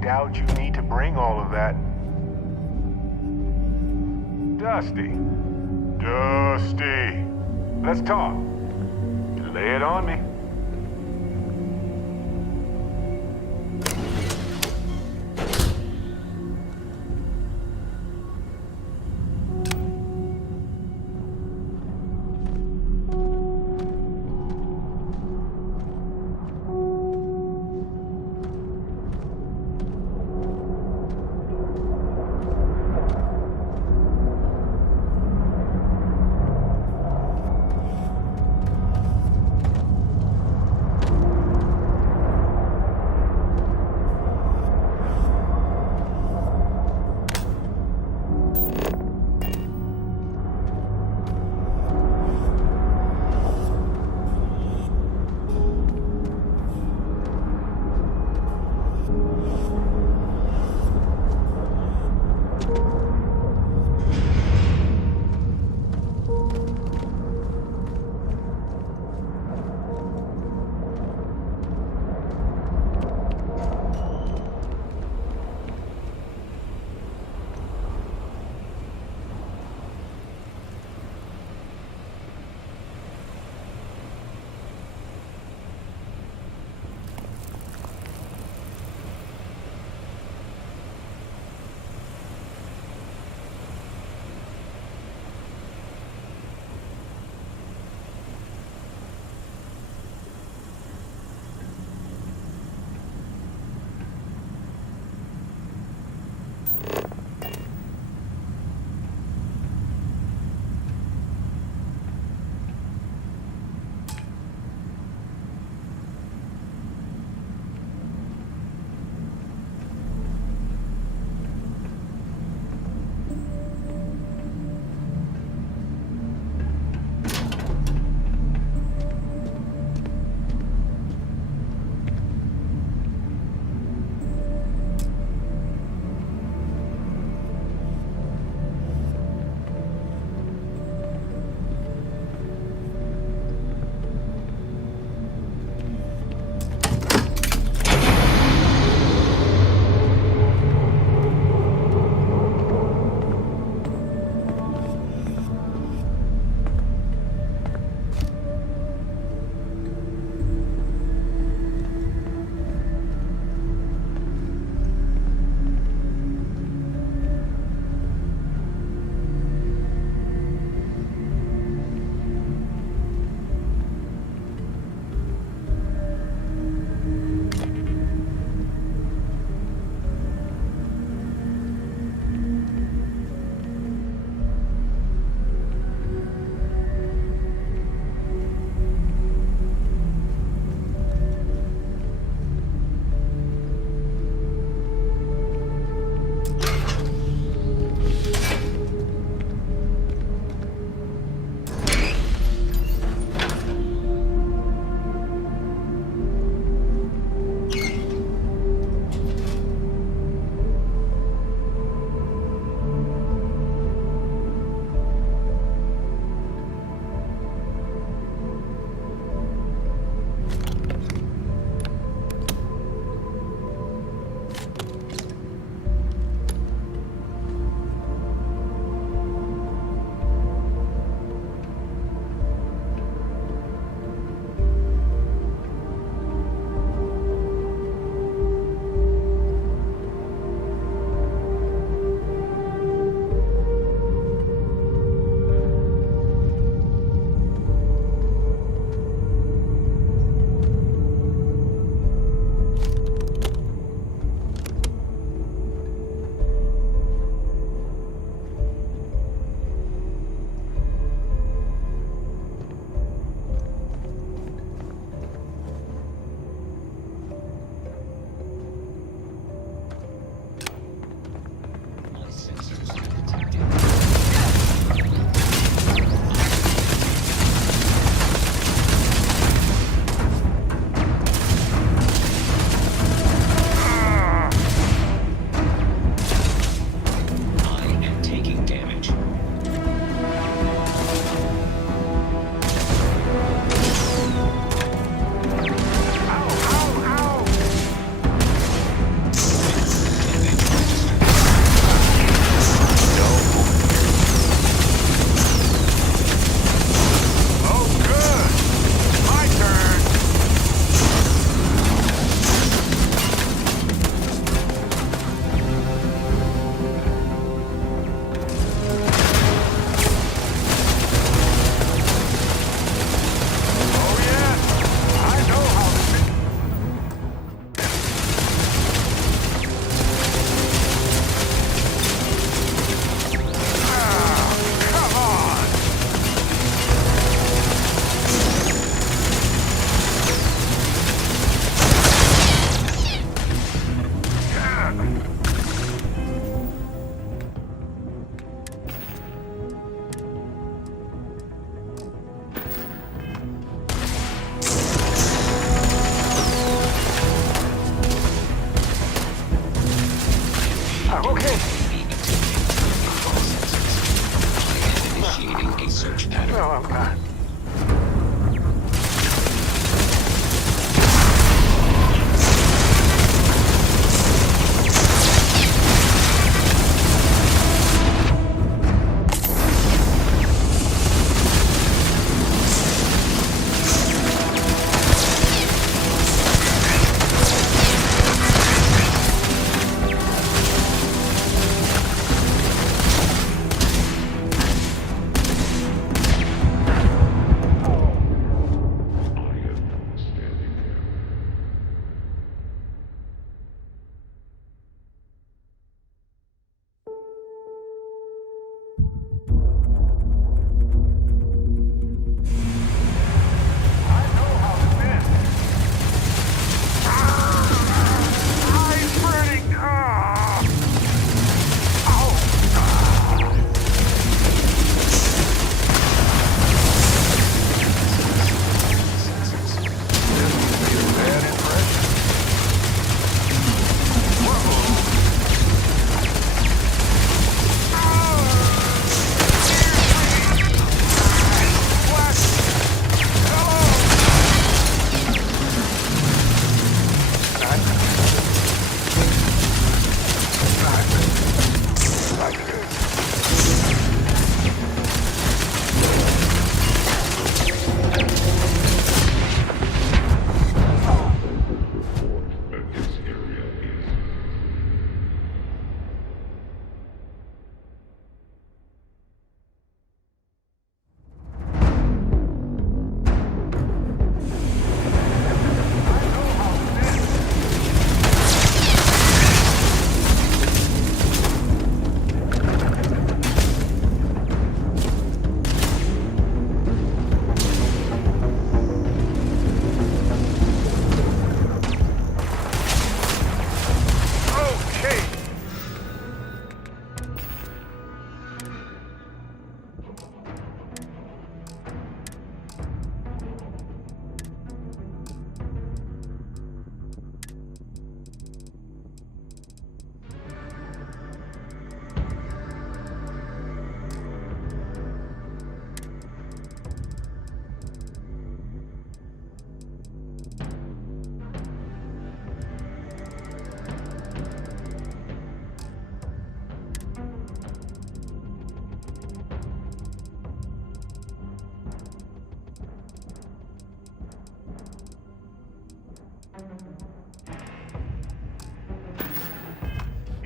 doubt you need to bring all of that. Dusty. Dusty. Let's talk. Lay it on me.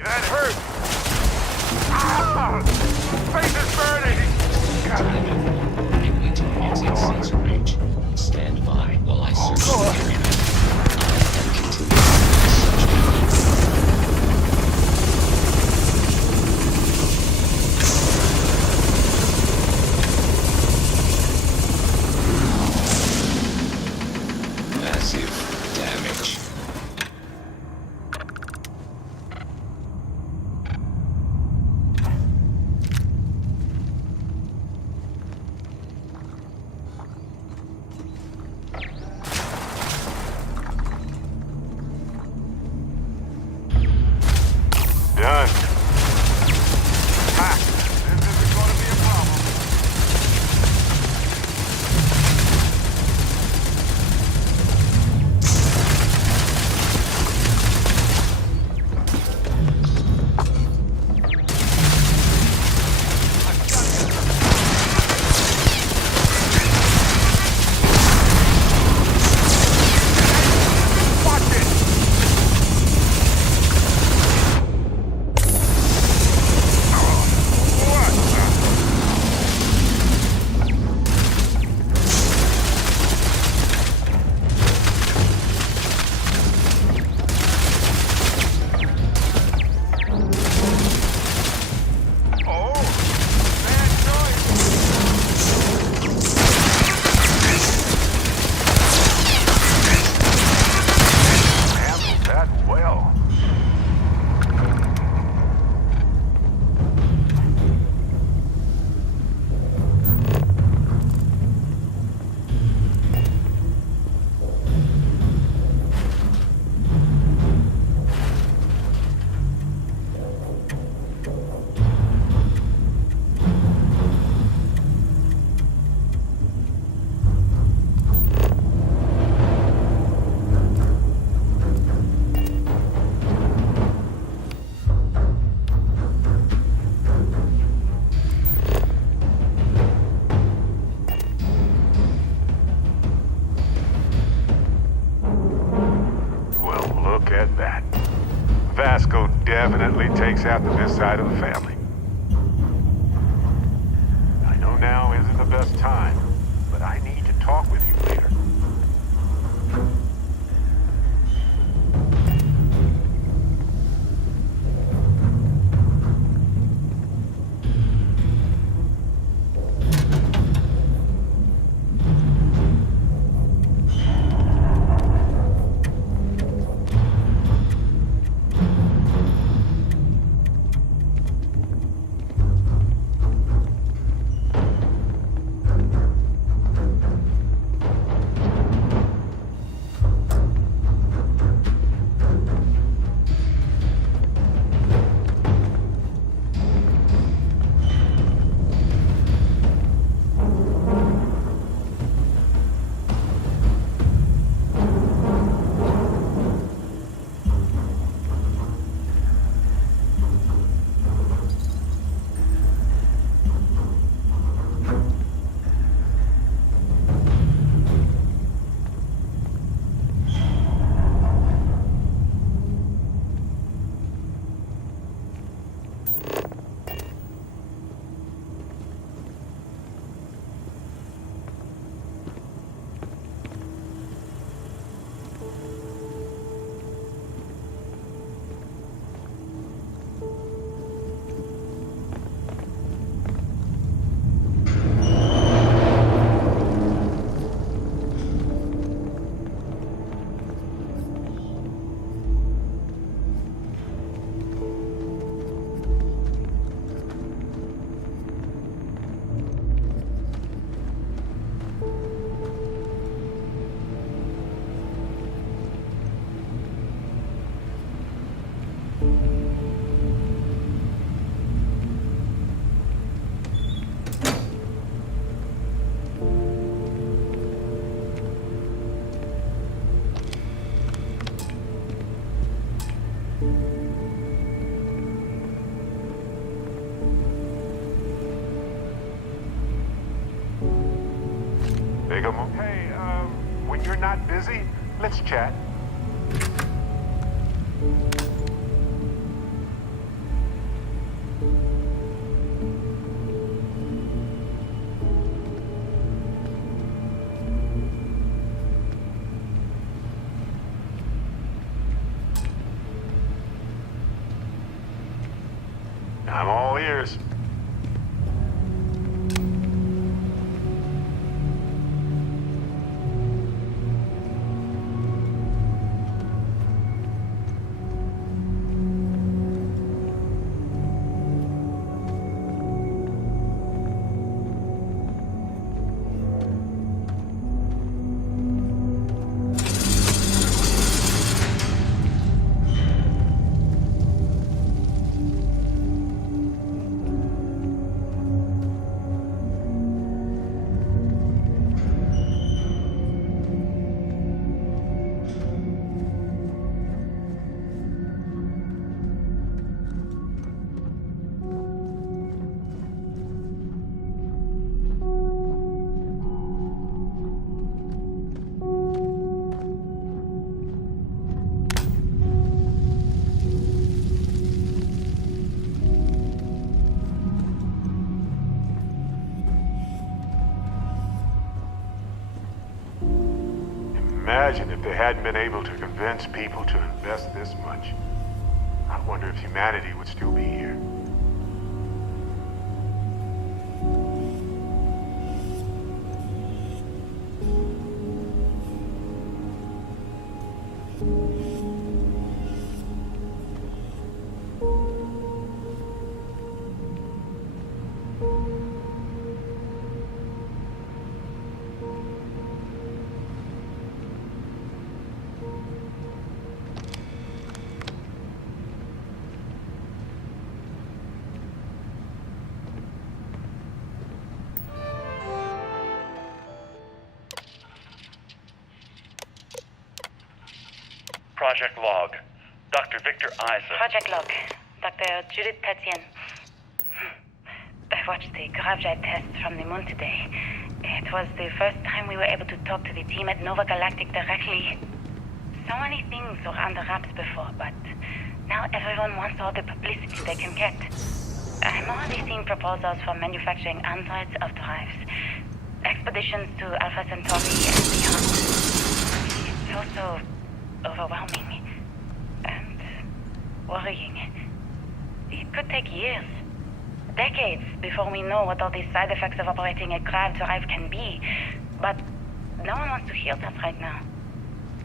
That hurt! Ah! Face is burning! Stand by while I search the area. Massive damage. Done. Ha! This isn't going to be a problem. Watch it! Look at that. Vasco definitely takes after this side of the family. I know now isn't the best time, but I need to talk with you later. Hey, when you're not busy, let's chat. I'm all ears. Imagine if they hadn't been able to convince people to invest this much. I wonder if humanity would still be here. Project Log. Dr. Victor Isa. Project Log. Dr. Judith Tatian. I watched the Gravjet test from the moon today. It was the first time we were able to talk to the team at Nova Galactic directly. So many things were under wraps before, but now everyone wants all the publicity they can get. I'm already seeing proposals for manufacturing androids of drives, expeditions to Alpha Centauri and beyond. It's also overwhelming and worrying. It could take years, decades, before we know what all the side effects of operating a grav drive can be. But no one wants to hear that right now.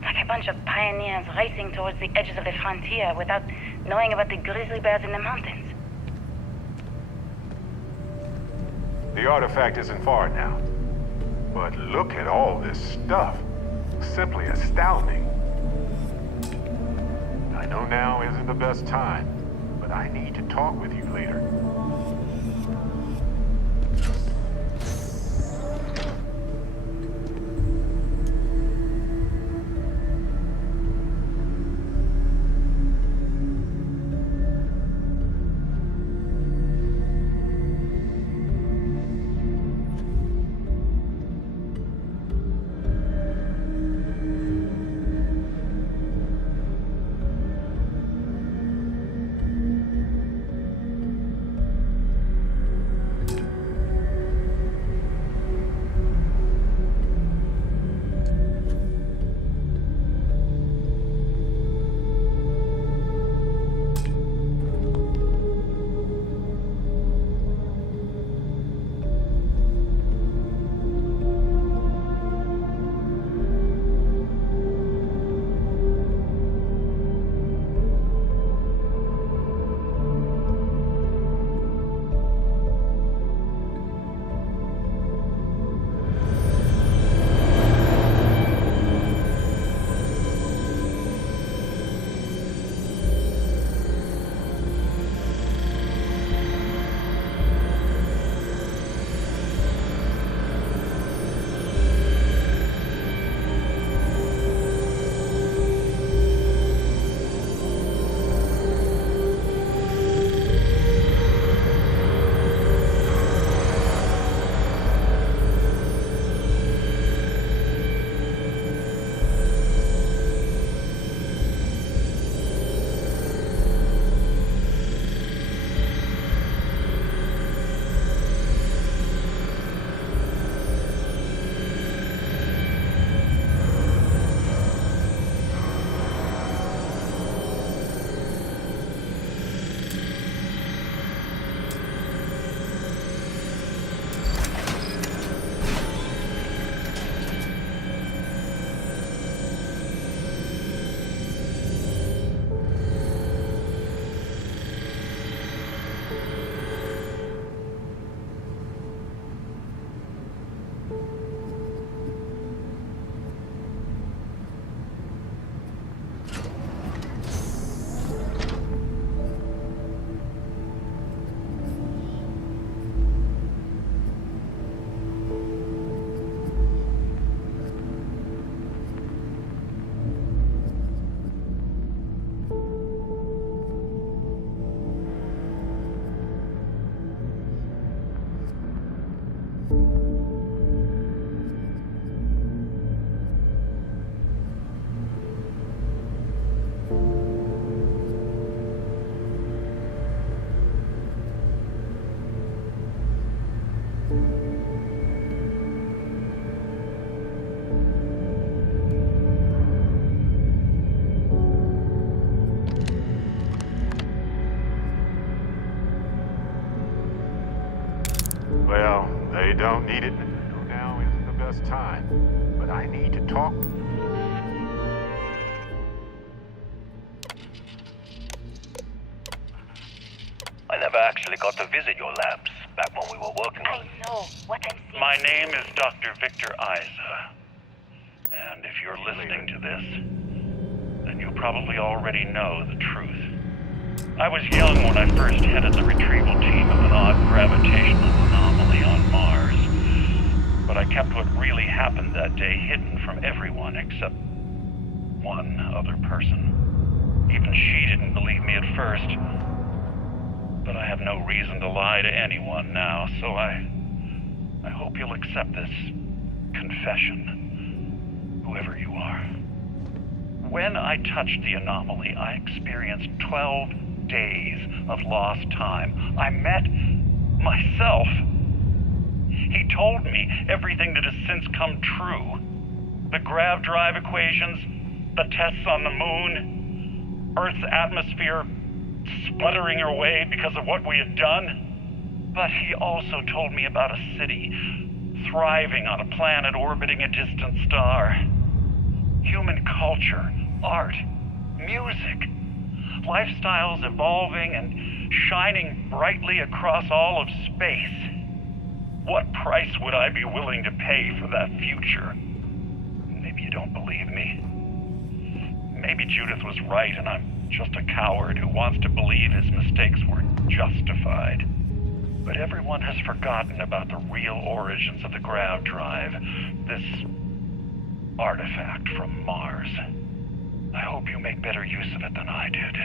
Like a bunch of pioneers racing towards the edges of the frontier without knowing about the grizzly bears in the mountains. The artifact isn't far now. But look at all this stuff. Simply astounding. I know now isn't the best time, but I need to talk with you later. Well, they don't need it. Now isn't the best time. But I need to talk. I never actually got to visit your labs back when we were working on it. I know what I'm saying. My name is Dr. Victor Isa. And if you're listening to this, then you probably already know the truth. I was young when I first headed the retrieval team of an odd gravitational anomaly on Mars. But I kept what really happened that day hidden from everyone except one other person. Even she didn't believe me at first. But I have no reason to lie to anyone now, so I hope you'll accept this confession, whoever you are. When I touched the anomaly, I experienced 12 days of lost time. I met myself. He told me everything that has since come true. The grav drive equations, the tests on the moon, Earth's atmosphere sputtering away because of what we had done. But he also told me about a city thriving on a planet orbiting a distant star. Human culture, art, music, lifestyles evolving and shining brightly across all of space. What price would I be willing to pay for that future? Maybe you don't believe me. Maybe Judith was right and I'm just a coward who wants to believe his mistakes were justified. But everyone has forgotten about the real origins of the grav drive, this artifact from Mars. I hope you make better use of it than I did.